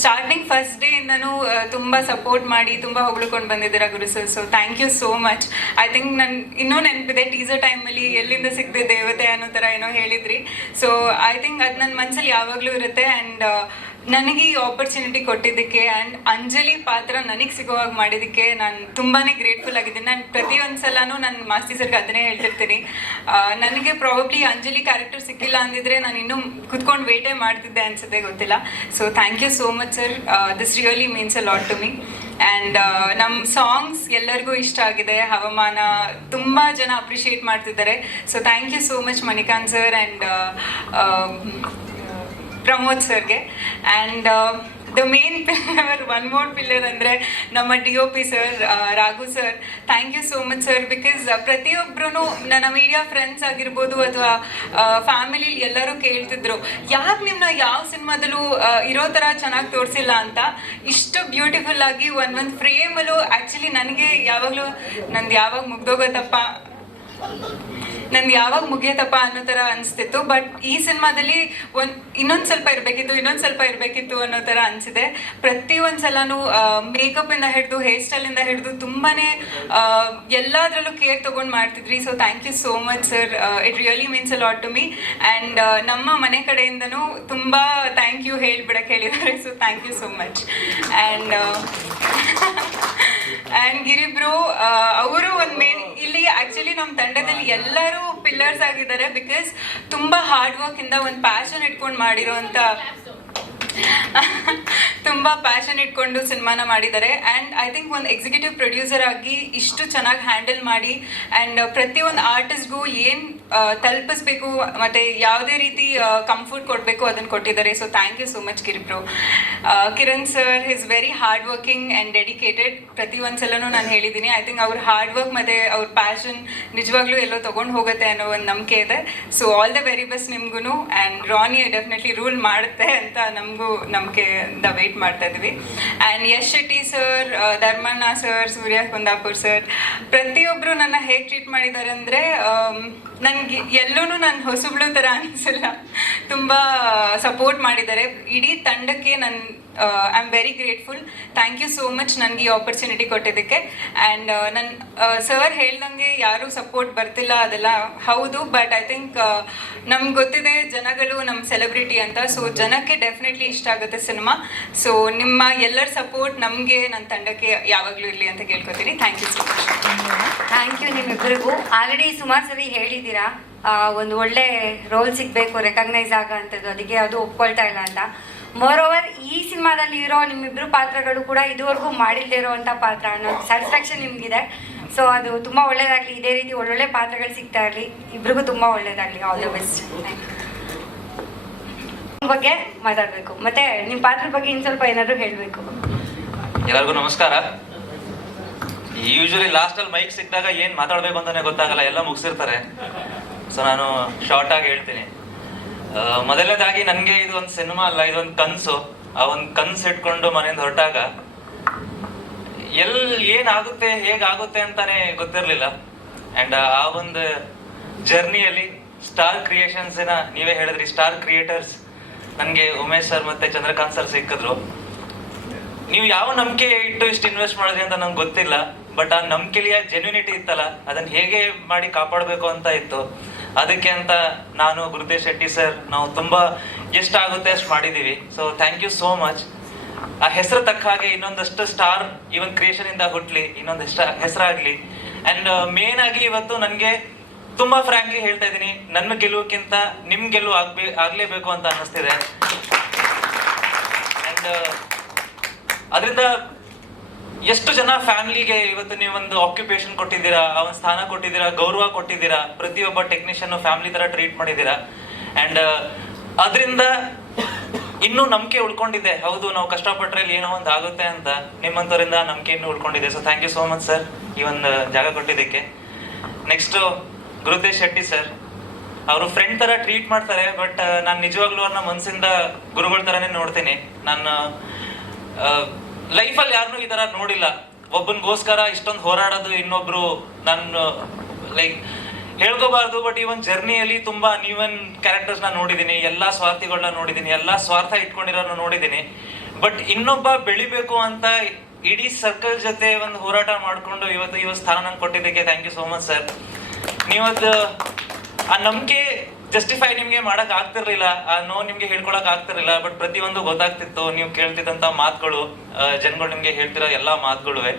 ಸ್ಟಾರ್ಟಿಂಗ್ ಫಸ್ಟ್ ಡೇ ಇಂದನು ತುಂಬ ಸಪೋರ್ಟ್ ಮಾಡಿ, ತುಂಬಾ ಹೊಗಳ್ಕೊಂಡು ಬಂದಿದ್ದೀರಾ Guru sir so thank you so much I think ನನ್, ಇನ್ನೂ ನೆನಪಿದೆ ಟೀಸರ್ ಟೈಮಲ್ಲಿ ಎಲ್ಲಿಂದ ಸಿಕ್ಕಿದೆ ದೇವತೆ ಅನ್ನೋ ಥರ ಏನೋ ಹೇಳಿದ್ರಿ. ಸೊ ಐ ಥಿಂಕ್ ಅದು ನನ್ನ ಮನಸ್ಸಲ್ಲಿ ಯಾವಾಗಲೂ ಇರುತ್ತೆ. ಆ್ಯಂಡ್ ನನಗೆ ಈ ಆಪರ್ಚುನಿಟಿ ಕೊಟ್ಟಿದ್ದಕ್ಕೆ ಆ್ಯಂಡ್ ಅಂಜಲಿ ಪಾತ್ರ ನನಗೆ ಸಿಗೋ ಹಾಗೆ ಮಾಡಿದ್ದಕ್ಕೆ ನಾನು ತುಂಬಾ ಗ್ರೇಟ್ಫುಲ್ ಆಗಿದ್ದೀನಿ. ನಾನು ಪ್ರತಿಯೊಂದು ಸಲನೂ ನನ್ನ ಮಾಸ್ತಿ ಸರ್ಗೆ ಅದನ್ನೇ ಹೇಳ್ತಿರ್ತೀನಿ. ನನಗೆ ಪ್ರಾಬಬ್ಲಿ ಅಂಜಲಿ ಕ್ಯಾರೆಕ್ಟರ್ ಸಿಕ್ಕಿಲ್ಲ ಅಂದಿದ್ರೆ ನಾನು ಇನ್ನೂ ಕುತ್ಕೊಂಡು ವೇಟೇ ಮಾಡ್ತಿದ್ದೆ ಅನ್ಸುತ್ತೆ, ಗೊತ್ತಿಲ್ಲ. So thank you so much sir this really means a lot to me and ನಮ್ಮ ಸಾಂಗ್ಸ್ ಎಲ್ಲರಿಗೂ ಇಷ್ಟ ಆಗಿದೆ. ಹವಾಮಾನ ತುಂಬ ಜನ ಅಪ್ರಿಷಿಯೇಟ್ ಮಾಡ್ತಿದ್ದಾರೆ. So thank you so much Manikant sir and Pramod ಸರ್ಗೆ. And the main pillar one more pillar ಅಂದರೆ ನಮ್ಮ D O P sir Raghu sir thank you so much sir because ಪ್ರತಿಯೊಬ್ಬರೂ ನನ್ನ ಮೀಡಿಯಾ ಫ್ರೆಂಡ್ಸ್ ಆಗಿರ್ಬೋದು ಅಥವಾ family ಎಲ್ಲರೂ ಕೇಳ್ತಿದ್ರು ಯಾಕೆ ನಿಮ್ಮನ್ನ ಯಾವ ಸಿನಿಮಾದಲ್ಲೂ ಇರೋ ಥರ ಚೆನ್ನಾಗಿ ತೋರಿಸಿಲ್ಲ ಅಂತ. ಇಷ್ಟು ಬ್ಯೂಟಿಫುಲ್ ಆಗಿ ಒಂದು ಒಂದು ಫ್ರೇಮಲ್ಲೂ ಆ್ಯಕ್ಚುಲಿ ನನಗೆ ಯಾವಾಗಲೂ ನಂದು ಯಾವಾಗ ಮುಗ್ದೋಗತ್ತಪ್ಪ ನಂದು ಯಾವಾಗ ಮುಗಿಯತ್ತಪ್ಪ ಅನ್ನೋ ಥರ ಅನಿಸ್ತಿತ್ತು. ಬಟ್ ಈ ಸಿನಿಮಾದಲ್ಲಿ ಒಂದು ಇನ್ನೊಂದು ಸ್ವಲ್ಪ ಇರಬೇಕಿತ್ತು, ಇನ್ನೊಂದು ಸ್ವಲ್ಪ ಇರಬೇಕಿತ್ತು ಅನ್ನೋ ಥರ ಅನಿಸಿದೆ. ಪ್ರತಿ ಒಂದು ಸಲನೂ ಇಂದ ಹಿಡಿದು ಹೇರ್ ಸ್ಟೈಲಿಂದ ಹಿಡಿದು ತುಂಬಾ ಎಲ್ಲದರಲ್ಲೂ ಕೇರ್ ತೊಗೊಂಡು ಮಾಡ್ತಿದ್ರಿ. So thank you so much sir it really means a lot to me and ನಮ್ಮ ಮನೆ ಕಡೆಯಿಂದನೂ ತುಂಬ ಥ್ಯಾಂಕ್ ಯು ಹೇಳ್ಬಿಡಕ್ಕೆ ಹೇಳಿದ್ದಾರೆ. So thank you so much and and ಗಿರಿಬ್ರು ಅವರು ಒಂದು ಮೇನ್ ಇಲ್ಲಿ ಆ್ಯಕ್ಚುಲಿ ನಮ್ಮ ತಂಡದಲ್ಲಿ ಎಲ್ಲರೂ ಪಿಲ್ಲರ್ಸ್ ಆಗಿದ್ದಾರೆ ಬಿಕಾಸ್ ತುಂಬ ಹಾರ್ಡ್ ವರ್ಕಿಂದ ಒಂದು ಪ್ಯಾಷನ್ ಇಟ್ಕೊಂಡು ಮಾಡಿರೋಂತ ತುಂಬ ಪ್ಯಾಷನ್ ಇಟ್ಕೊಂಡು ಸಿನಿಮಾನ ಮಾಡಿದ್ದಾರೆ. ಆ್ಯಂಡ್ ಐ ಥಿಂಕ್ ಒಂದು ಎಕ್ಸಿಕ್ಯೂಟಿವ್ ಪ್ರೊಡ್ಯೂಸರ್ ಆಗಿ ಇಷ್ಟು ಚೆನ್ನಾಗಿ ಹ್ಯಾಂಡಲ್ ಮಾಡಿ ಆ್ಯಂಡ್ ಪ್ರತಿಯೊಂದು ಆರ್ಟಿಸ್ಟ್ಗೂ ಏನು ತಲುಪಿಸ್ಬೇಕು, ಮತ್ತು ಯಾವುದೇ ರೀತಿ ಕಂಫರ್ಟ್ ಕೊಡಬೇಕು ಅದನ್ನು ಕೊಟ್ಟಿದ್ದಾರೆ. So thank you so much ಕಿರಿಬ್ರು. Kiran sir is very hard working and dedicated ಪ್ರತಿ ಒಂದು ಸಲನೂ ನಾನು ಹೇಳಿದ್ದೀನಿ ಐ ಥಿಂಕ್ ಅವ್ರ ಹಾರ್ಡ್ ವರ್ಕ್ ಮತ್ತು ಅವ್ರ ಪ್ಯಾಷನ್ ನಿಜವಾಗ್ಲೂ ಎಲ್ಲೋ ತೊಗೊಂಡು ಹೋಗುತ್ತೆ ಅನ್ನೋ ಒಂದು ನಂಬಿಕೆ ಇದೆ. So all the very best ನಿಮ್ಗೂ ಆ್ಯಂಡ್ ರಾನಿ ಡೆಫಿನೆಟ್ಲಿ ರೂಲ್ ಮಾಡುತ್ತೆ ಅಂತ ನಮಗೂ ನಂಬಿಕೆಯಿಂದ ವೆಯ್ಟ್ ಮಾಡ್ತಾ ಇದ್ವಿ. And Yash Shetty sir Dharmanna sir Surya Kundapur sir ಪ್ರತಿಯೊಬ್ಬರು ನನ್ನ ಹೇಗೆ ಟ್ರೀಟ್ ಮಾಡಿದ್ದಾರೆ ಅಂದರೆ ನನಗೆ ಎಲ್ಲೂ ನಾನು ಹೊಸಬಳು ಥರ ಅನಿಸಲ್ಲ. ತುಂಬ ಸಪೋರ್ಟ್ ಮಾಡಿದ್ದಾರೆ. ಇಡೀ ತಂಡಕ್ಕೆ ನನ್ನ I am very grateful thank you so much ನನಗೆ ಈ ಆಪರ್ಚುನಿಟಿ ಕೊಟ್ಟಿದ್ದಕ್ಕೆ. ಆ್ಯಂಡ್ ನನ್ನ ಸರ್ ಹೇಳ್ದಂಗೆ ಯಾರೂ ಸಪೋರ್ಟ್ ಬರ್ತಿಲ್ಲ ಅದೆಲ್ಲ ಹೌದು ಬಟ್ ಐ ಥಿಂಕ್ ನಮ್ಗೆ ಗೊತ್ತಿದೆ ಜನಗಳು ನಮ್ಮ ಸೆಲೆಬ್ರಿಟಿ ಅಂತ. ಸೊ ಜನಕ್ಕೆ ಡೆಫಿನೆಟ್ಲಿ ಇಷ್ಟ ಆಗುತ್ತೆ ಸಿನಿಮಾ ಸೊ ನಿಮ್ಮ ಎಲ್ಲರ ಸಪೋರ್ಟ್ ನಮಗೆ ನನ್ನ ತಂಡಕ್ಕೆ ಯಾವಾಗಲೂ ಇರಲಿ ಅಂತ ಕೇಳ್ಕೊತೀನಿ. Thank you so much thank you ನಿಮ್ಮಿಬ್ಬರಿಗೂ. Already ಸುಮಾರು ಸರಿ ಹೇಳಿದ್ದೀರಾ ಒಂದು ಒಳ್ಳೆ ರೋಲ್ ಸಿಗಬೇಕು ರೆಕಗ್ನೈಸ್ ಆಗ ಅಂಥದ್ದು. ಅದಕ್ಕೆ ಅದು ಒಪ್ಕೊಳ್ತಾ ಇಲ್ಲ ಅಂತ. ಮೋರ್ ಓವರ್ ಈ ಸಿನಿಮಾದಲ್ಲಿ ಇರೋ ನಿಮ್ಮಿಬ್ರು ಪಾತ್ರಗಳು ಕೂಡ ಇದುವರೆಗೂ ಮಾಡಿಲ್ಲದೆ ಇರುವಂತ ಪಾತ್ರ, ಅನ್ನೋ ಸ್ಯಾಟಿಸ್ಫ್ಯಾಕ್ಷನ್ ನಿಮಗಿದೆ. ಸೊ ಅದು ತುಂಬ ಒಳ್ಳೇದಾಗಲಿ, ಇದೇ ರೀತಿ ಒಳ್ಳೊಳ್ಳೆ ಪಾತ್ರಗಳು ಸಿಗ್ತಾ ಇರಲಿ. ಇಬ್ರಿಗೂ ತುಂಬ ಒಳ್ಳೇದಾಗಲಿ. ಆಲ್ ದ ಬೆಸ್ಟ್ ಬಗ್ಗೆ ಮಾತಾಡಬೇಕು. ಮತ್ತೆ ನಿಮ್ಮ ಪಾತ್ರದ ಬಗ್ಗೆ ಇನ್ನು ಸ್ವಲ್ಪ ಏನಾದರೂ ಹೇಳಬೇಕು. ಎಲ್ಲರಿಗೂ ನಮಸ್ಕಾರ. ಯೂಶಲಿ ಲಾಸ್ಟಲ್ಲಿ ಮೈಕ್ ಸಿಕ್ಕಿದಾಗ ಏನು ಮಾತಾಡಬೇಕು ಅಂತಾನೆ ಗೊತ್ತಾಗಲ್ಲ, ಎಲ್ಲ ಮುಗಿಸಿರ್ತಾರೆ. ಸೊ ನಾನು ಶಾರ್ಟ್ ಆಗಿ ಹೇಳ್ತೀನಿ. ಮೊದಲನೇದಾಗಿ ನನಗೆ ಇದು ಒಂದು ಸಿನಿಮಾ ಅಲ್ಲ ಇದೊಂದು ಕನಸು. ಆ ಒಂದು ಕನಸು ಇಟ್ಕೊಂಡು ಮನೆಯಿಂದ ಹೊರಟಾಗ ಎಲ್ ಏನಾಗುತ್ತೆ, ಹೇಗಾಗುತ್ತೆ ಅಂತಾನೆ ಗೊತ್ತಿರಲಿಲ್ಲ. ಆ್ಯಂಡ್ ಆ ಒಂದು ಜರ್ನಿಯಲ್ಲಿ ಸ್ಟಾರ್ ಕ್ರಿಯೇಷನ್ಸಿನ ನೀವೇ ಹೇಳಿದ್ರಿ ಸ್ಟಾರ್ ಕ್ರಿಯೇಟರ್ಸ್ ನನಗೆ ಉಮೇಶ್ ಸರ್ ಮತ್ತೆ ಚಂದ್ರಕಾಂತ್ ಸರ್ ಸಿಕ್ಕಿದ್ರು. ನೀವು ಯಾವ ನಂಬಿಕೆ ಇಟ್ಟು ಇಷ್ಟು ಇನ್ವೆಸ್ಟ್ ಮಾಡಿದ್ರಿ ಅಂತ ನಂಗೆ ಗೊತ್ತಿಲ್ಲ ಬಟ್ ಆ ನಂಬಿಕೆಲಿ ಆ ಜೆನ್ಯುನಿಟಿ ಇತ್ತಲ್ಲ ಅದನ್ನ ಹೇಗೆ ಮಾಡಿ ಕಾಪಾಡಬೇಕು ಅಂತ ಇತ್ತು. ಅದಕ್ಕೆ ಅಂತ ನಾನು ಗುರುತೇಶ್ ಶೆಟ್ಟಿ ಸರ್ ನಾವು ತುಂಬಾ ಎಷ್ಟಾಗುತ್ತೆ ಅಷ್ಟು ಮಾಡಿದ್ದೀವಿ so thank you so much ಆ ಹೆಸರು ತಕ್ಕ ಹಾಗೆ ಇನ್ನೊಂದಷ್ಟು ಸ್ಟಾರ್ ಇವನ್ ಕ್ರಿಯೇಷನ್ ಇಂದ ಹುಟ್ಲಿ, ಇನ್ನೊಂದಷ್ಟು ಹೆಸರಾಗ್ಲಿ. ಅಂಡ್ ಮೇನ್ ಆಗಿ ಇವತ್ತು ನನಗೆ ತುಂಬಾ ಫ್ರಾಂಕ್ಲಿ ಹೇಳ್ತಾ ಇದ್ದೀನಿ, ನನ್ನ ಗೆಲುವಕ್ಕಿಂತ ನಿಮ್ ಗೆಲುವು ಆಗ್ಬೇ, ಆಗ್ಲೇಬೇಕು ಅಂತ ಅನ್ನಿಸ್ತಿದೆ. ಅಂಡ್ ಅದರಿಂದ ಎಷ್ಟು ಜನ ಫ್ಯಾಮಿಲಿಗೆ ಇವತ್ತು ನೀವು ಒಂದು ಆಕ್ಯುಪೇಷನ್ ಕೊಟ್ಟಿದ್ದೀರಾ, ಅವನ ಸ್ಥಾನ ಕೊಟ್ಟಿದ್ದೀರಾ, ಗೌರವ ಕೊಟ್ಟಿದ್ದೀರಾ, ಪ್ರತಿಯೊಬ್ಬ ಟೆಕ್ನಿಷಿಯನ್ ಫ್ಯಾಮಿಲಿ ತರ ಟ್ರೀಟ್ ಮಾಡಿದ್ದೀರಾ? ಅಂಡ್ ಅದರಿಂದ ಇನ್ನೂ ನಂಬಿಕೆ ಉಳ್ಕೊಂಡಿದೆ. ಹೌದು, ನಾವು ಕಷ್ಟಪಟ್ಟರೆ ಇಲ್ಲಿ ಏನೋ ಒಂದು ಆಗುತ್ತೆ ಅಂತ ನಿಮ್ಮಂಥವರಿಂದ ನಂಬಿಕೆ ಇನ್ನೂ ಉಳ್ಕೊಂಡಿದೆ. So thank you so much sir ಈ ಒಂದು ಜಾಗ ಕೊಟ್ಟಿದ್ದಕ್ಕೆ. ನೆಕ್ಸ್ಟ್ ಗುರುದೇಶ್ ಶೆಟ್ಟಿ ಸರ್ ಅವರು ಫ್ರೆಂಡ್ ತರ ಟ್ರೀಟ್ ಮಾಡ್ತಾರೆ ಬಟ್ ನಾನು ನಿಜವಾಗ್ಲೂ ಅವ್ರನ್ನ ಮನಸ್ಸಿಂದ ಗುರುಗಳ ತರನೇ ನೋಡ್ತೀನಿ. ನಾನು ಲೈಫಲ್ಲಿ ಯಾರನ್ನೂ ಈ ತರ ನೋಡಿಲ್ಲ. ಒಬ್ಬನಿಗೋಸ್ಕರ ಇಷ್ಟೊಂದು ಹೋರಾಡೋದು ಇನ್ನೊಬ್ರು ನಾನು ಲೈಕ್, ಹೇಳ್ಕೋಬಾರ್ದು, ಬಟ್ ಈ ಒಂದು ಜರ್ನಿಯಲ್ಲಿ ತುಂಬಾ ನೀವನ್ ಕ್ಯಾರೆಕ್ಟರ್ಸ್ನ ನೋಡಿದೀನಿ ಎಲ್ಲಾ ಸ್ವಾರ್ಥಿಗಳನ್ನ ನೋಡಿದ್ದೀನಿ, ಎಲ್ಲಾ ಸ್ವಾರ್ಥ ಇಟ್ಕೊಂಡಿರೋನ ನೋಡಿದ್ದೀನಿ. ಬಟ್ ಇನ್ನೊಬ್ಬ ಬೆಳಿಬೇಕು ಅಂತ ಇಡೀ ಸರ್ಕಲ್ ಜೊತೆ ಒಂದು ಹೋರಾಟ ಮಾಡಿಕೊಂಡು ಇವತ್ತು ಇವತ್ತು ಸ್ಥಾನ ನಂಗೆ ಕೊಟ್ಟಿದ್ದಕ್ಕೆ thank you so much sir ನೀವತ್ತು ಆ ನಂಬಿಕೆ ಜಸ್ಟಿಫೈ ನಿಮ್ಗೆ ಮಾಡಕ್ ಆಗ್ತಿರ್ಲಿಲ್ಲ. ಆ ನೋ ನಿಮ್ಗೆ ಹೇಳ್ಕೊಳಕ್ ಆಗ್ತಿರ್ಲಿಲ್ಲ ಬಟ್ ಪ್ರತಿಯೊಂದು ಗೊತ್ತಾಗ್ತಿತ್ತು. ನೀವು ಕೇಳ್ತಿದ್ದಂತ ಮಾತುಗಳು ಜನಗಳು ನಿಮ್ಗೆ ಹೇಳ್ತಿರೋ ಎಲ್ಲಾ ಮಾತುಗಳುವೆ.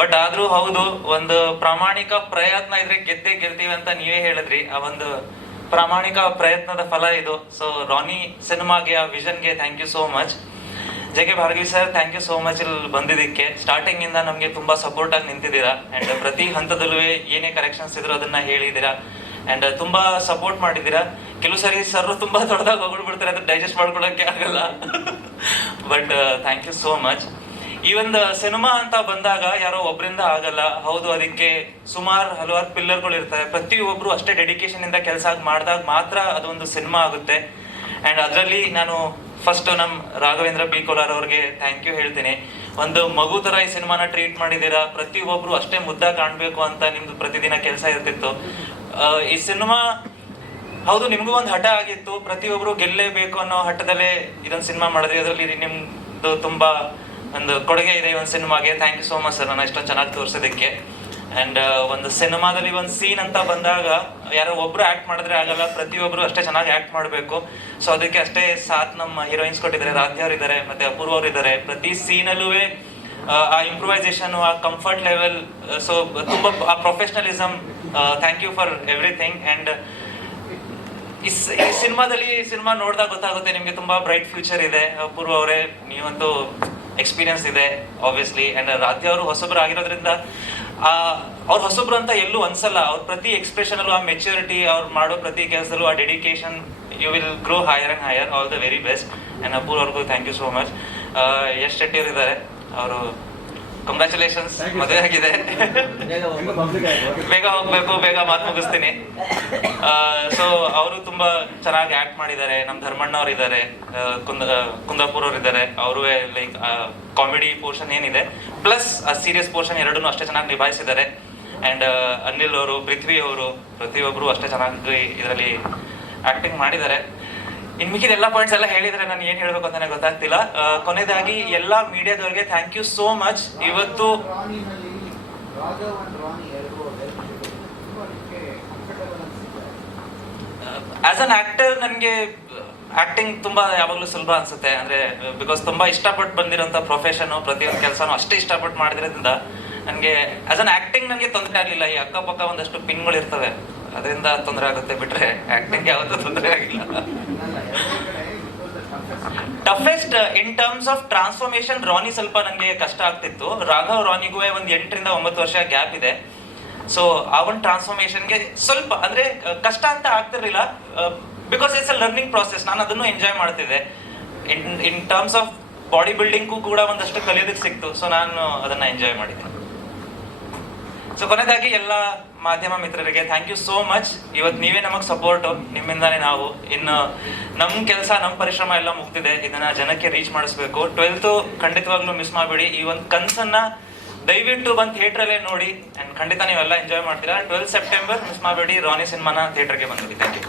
ಬಟ್ ಆದ್ರೂ ಹೌದು, ಒಂದು ಪ್ರಾಮಾಣಿಕ ಪ್ರಯತ್ನ ಇದ್ರೆ ಗೆದ್ದೆ ಗೆಲ್ತೀವಿ ಅಂತ ನೀವೇ ಹೇಳಿದ್ರಿ. ಆ ಒಂದು ಪ್ರಾಮಾಣಿಕ ಪ್ರಯತ್ನದ ಫಲ ಇದು. ಸೊ ರಾನಿ ಸಿನಿಮಾಗೆ, ಆ ವಿಷನ್ಗೆ thank you so much J K Bhargavi sir thank you so much ಇಲ್ಲಿ ಬಂದಿದ್ದಕ್ಕೆ. ಸ್ಟಾರ್ಟಿಂಗ್ ಇಂದ ನಮಗೆ ತುಂಬಾ ಸಪೋರ್ಟ್ ಆಗಿ ನಿಂತಿದ್ದೀರಾ. ಅಂಡ್ ಪ್ರತಿ ಹಂತದಲ್ಲೂ ಏನೇ ಕರೆಕ್ಷನ್ಸ್ ಇದ್ರು ಅದನ್ನ ಹೇಳಿದ್ದೀರಾ. ಅಂಡ್ ತುಂಬಾ ಸಪೋರ್ಟ್ ಮಾಡಿದ್ದೀರಾ? ಕೆಲವು ಸರಿ ಸರ್ ತುಂಬಾ ದೊಡ್ಡದಾಗಿ ಹೊಗಳ್ಬಿಡ್ತಾರೆ, ಅದನ್ನ ಡೈಜೆಸ್ಟ್ ಮಾಡ್ಕೊಳಕ್ಕೆ ಆಗಲ್ಲ. But thank you so much ಈ ಒಂದು ಸಿನಿಮಾ ಅಂತ ಬಂದಾಗ ಯಾರೋ ಒಬ್ಬರಿಂದ ಆಗಲ್ಲ. ಹೌದು, ಅದಕ್ಕೆ ಸುಮಾರು ಹಲವಾರು ಪಿಲ್ಲರ್ಗಳು ಇರ್ತಾರೆ. ಪ್ರತಿಯೊಬ್ಬರು ಅಷ್ಟೇ ಡೆಡಿಕೇಶನ್ ಇಂದ ಕೆಲಸ ಮಾಡಿದಾಗ ಮಾತ್ರ ಅದೊಂದು ಸಿನಿಮಾ ಆಗುತ್ತೆ. ಅಂಡ್ ಅದರಲ್ಲಿ ನಾನು ಫಸ್ಟ್ ನಮ್ ರಾಘವೇಂದ್ರ ಬಿ. ಕೋಲಾರ್ ಅವ್ರಿಗೆ ಥ್ಯಾಂಕ್ ಯು ಹೇಳ್ತೀನಿ. ಒಂದು ಮಗು ತರ ಈ ಸಿನಿಮಾನ ಟ್ರೀಟ್ ಮಾಡಿದ್ದೀರಾ? ಪ್ರತಿಯೊಬ್ಬರು ಅಷ್ಟೇ ಮುದ್ದ ಕಾಣಬೇಕು ಅಂತ ನಿಮ್ದು ಪ್ರತಿದಿನ ಕೆಲಸ ಇರ್ತಿತ್ತು. ಈ ಸಿನಿಮಾ, ಹೌದು, ನಿಮಗೂ ಒಂದು ಹಠ ಆಗಿತ್ತು. ಪ್ರತಿಯೊಬ್ರು ಗೆಲ್ಲೇಬೇಕು ಅನ್ನೋ ಹಠದಲ್ಲೇ ಇದೊಂದು ಸಿನಿಮಾ ಮಾಡಿದ್ರಿ. ಅದರಲ್ಲಿ ನಿಮ್ದು ತುಂಬಾ ಒಂದು ಕೊಡುಗೆ ಇದೆ ಒಂದು ಸಿನಿಮಾಗೆ. Thank you so much sir ನಾನು ಇಷ್ಟೊಂದು ಚೆನ್ನಾಗಿ ತೋರಿಸೋದಕ್ಕೆ ಅಂಡ್ ಒಂದು ಸಿನಿಮಾದಲ್ಲಿ ಒಂದು ಸೀನ್ ಅಂತ ಬಂದಾಗ, ಯಾರೋ ಒಬ್ರು ಆಕ್ಟ್ ಮಾಡಿದ್ರೆ ಆಗಲ್ಲ. ಪ್ರತಿಯೊಬ್ರು ಅಷ್ಟೇ ಚೆನ್ನಾಗಿ ಆಕ್ಟ್ ಮಾಡಬೇಕು. ಸೊ ಅದಕ್ಕೆ ಅಷ್ಟೇ ಸಾಥ್ ನಮ್ಮ ಹೀರೋಯಿನ್ಸ್ ಕೊಟ್ಟಿದ್ದಾರೆ. ರಾಧ್ಯ ಅವ್ರು ಇದ್ದಾರೆ ಮತ್ತೆ ಅಪೂರ್ವ ಅವ್ರು ಇದ್ದಾರೆ ಪ್ರತಿ ಸೀನಲ್ಲೂ ಆ ಇಂಪ್ರೂವೈಸೇಷನ್ ಆ ಕಂಫರ್ಟ್ ಲೆವೆಲ್ ಸೊ ತುಂಬಾ ಆ professionalism thank you for everything and ಈ ಸಿನಿಮಾದಲ್ಲಿ ಸಿನಿಮಾ ನೋಡಿದಾಗ ಗೊತ್ತಾಗುತ್ತೆ ನಿಮಗೆ ತುಂಬಾ ಬ್ರೈಟ್ ಫ್ಯೂಚರ್ ಇದೆ. ಅಪೂರ್ವ ಅವರೇ ನೀವಂತೂ ಎಕ್ಸ್ಪೀರಿಯನ್ಸ್ ಇದೆ ಆಬ್ವಿಯಸ್ಲಿ ಅಂಡ್ ರಾಧ್ಯ ಅವರು ಹೊಸಬ್ರು ಆಗಿರೋದ್ರಿಂದ ಅವ್ರು ಹೊಸಬ್ರು ಅಂತ ಎಲ್ಲೂ ಅನ್ಸಲ್ಲ. ಅವ್ರ ಪ್ರತಿ ಎಕ್ಸ್ಪ್ರೆಷನಲ್ಲೂ ಆ ಮೆಚುರಿಟಿ ಅವ್ರು ಮಾಡೋ ಪ್ರತಿ ಕೆಲಸದಲ್ಲೂ ಆ dedication you will grow higher and higher all the very best and Apoorva ಅವ್ರಿಗೂ thank you so much Yash Shettiyar ಇದ್ದಾರೆ ಅವರು ಕಂಗ್ರ್ಯಾಚುಲೇಷನ್ಸ್ ಮದುವೆ ಆಗಿದೆ. ಬೇಗ ಹೋಗ್ಬೇಕು ಬೇಗ ಮಾತು ಮುಗಿಸ್ತೀನಿ. ಸೊ ಅವರು ತುಂಬಾ ಚೆನ್ನಾಗಿ ಆಕ್ಟ್ ಮಾಡಿದ್ದಾರೆ. ನಮ್ಮ ಧರ್ಮಣ್ಣ ಅವ್ರು ಇದ್ದಾರೆ. ಕುಂದ ಕುಂದಾಪುರ್ ಅವ್ರು ಇದ್ದಾರೆ. ಅವರು ಲೈಕ್ ಕಾಮಿಡಿ ಪೋರ್ಷನ್ ಏನಿದೆ. ಪ್ಲಸ್ ಆ ಸೀರಿಯಸ್ ಪೋರ್ಷನ್ ಎರಡನ್ನೂ ಅಷ್ಟೇ ಚೆನ್ನಾಗಿ ನಿಭಾಯಿಸಿದ್ದಾರೆ. ಅಂಡ್ ಅನಿಲ್ ಅವರು ಪೃಥ್ವಿ ಅವರು ಪ್ರತಿಯೊಬ್ಬರು ಅಷ್ಟೇ ಚೆನ್ನಾಗಿ ಇದರಲ್ಲಿ ಆಕ್ಟಿಂಗ್ ಮಾಡಿದ್ದಾರೆ. ಇನ್ ಮಿಕ್ಕಿದ ಎಲ್ಲ ಪಾಯಿಂಟ್ಸ್ ಎಲ್ಲ ಹೇಳಿದ್ರೆ ನಾನು ಏನ್ ಹೇಳ್ಬೇಕು ಅಂತಾನೆ ಗೊತ್ತಾಗ್ತಿಲ್ಲ. ಕೊನೆದಾಗಿ ಎಲ್ಲಾ ಮೀಡಿಯಾದವ್ರಿಗೆ ಥ್ಯಾಂಕ್ ಯು ಸೋ ಮಚ್ ಇವತ್ತು ಆಸ್ ಅನ್ ಆಕ್ಟರ್ ನನಗೆ ಆಕ್ಟಿಂಗ್ ತುಂಬಾ ಯಾವಾಗಲೂ ಸುಲಭ ಅನ್ಸುತ್ತೆ. ಅಂದ್ರೆ ಬಿಕಾಸ್ ತುಂಬಾ ಇಷ್ಟಪಟ್ಟು ಬಂದಿರೋಂಥ ಪ್ರೊಫೆಷನ್ ಪ್ರತಿಯೊಂದು ಕೆಲಸನೂ ಅಷ್ಟೇ ಇಷ್ಟಪಟ್ಟು ಮಾಡಿದ್ರಿಂದ ನನಗೆ ಆಸ್ ಅನ್ ಆಕ್ಟಿಂಗ್ ನನಗೆ ತೊಂದರೆ ಆಗಲಿಲ್ಲ. ಈ ಅಕ್ಕಪಕ್ಕ ಒಂದಷ್ಟು ಪಿನ್ಗಳು ಇರ್ತವೆ ಅದರಿಂದ ತೊಂದರೆ ಆಗುತ್ತೆ ಬಿಟ್ರೆ ಆಕ್ಟಿಂಗ್ ಯಾವತ್ತೂ ತೊಂದರೆ ಆಗಿಲ್ಲ. Toughest in terms of transformation Rani ಸ್ವಲ್ಪ ನನಗೆ ಕಷ್ಟ ಆಗ್ತಿತ್ತು. ರಾಘವ್ ರಾನಿಗೂ ಒಂದು ಎಂಟರಿಂದ ಒಂಬತ್ತು ವರ್ಷ ಗ್ಯಾಪ್ ಇದೆ. ಸೊ ಆ ಒಂದು ಟ್ರಾನ್ಸ್ಫಾರ್ಮೇಶನ್ಗೆ ಸ್ವಲ್ಪ, ಅಂದ್ರೆ ಕಷ್ಟ ಅಂತ ಆಗ್ತಿರ್ಲಿಲ್ಲ because it's a learning process ನಾನು ಅದನ್ನು ಎಂಜಾಯ್ ಮಾಡ್ತಿದ್ದೆ. In in terms of body building ಕೂಡ ಒಂದಷ್ಟು ಕಲಿಯೋದಕ್ಕೆ ಸಿಕ್ತು. ಸೊ ನಾನು ಅದನ್ನ ಎಂಜಾಯ್ ಮಾಡಿದ್ದೆ ಸೊ ಕೊನೆಯದಾಗಿ ಎಲ್ಲ ಮಾಧ್ಯಮ ಮಿತ್ರರಿಗೆ ಥ್ಯಾಂಕ್ ಯು ಸೋ ಮಚ್ ಇವತ್ತು ನೀವೇ ನಮಗೆ ಸಪೋರ್ಟು ನಿಮ್ಮಿಂದಾನೇ ನಾವು. ಇನ್ನು ನಮ್ಮ ಕೆಲಸ ನಮ್ಮ ಪರಿಶ್ರಮ ಎಲ್ಲ ಮುಗ್ದಿದೆ. ಇದನ್ನ ಜನಕ್ಕೆ ರೀಚ್ ಮಾಡಿಸ್ಬೇಕು. ಟ್ವೆಲ್ತು ಖಂಡಿತವಾಗ್ಲೂ ಮಿಸ್ ಮಾಡಬೇಡಿ. ಈ ಒಂದು ಕನಸನ್ನು ದಯವಿಟ್ಟು ಬಂದು ಥಿಯೇಟ್ರಲ್ಲೇ ನೋಡಿ. ಆ್ಯಂಡ್ ಖಂಡಿತ ನೀವೆಲ್ಲ ಎಂಜಾಯ್ ಮಾಡ್ತೀರಾ. ಟ್ವೆಲ್ ಸೆಪ್ಟೆಂಬರ್ ಮಿಸ್ ಮಾಡಬೇಡಿ. ರಾನಿ ಸಿನಿಮಾನ ಥಿಯೇಟರ್ಗೆ ಬಂದಿದೆ ಥ್ಯಾಂಕ್ ಯು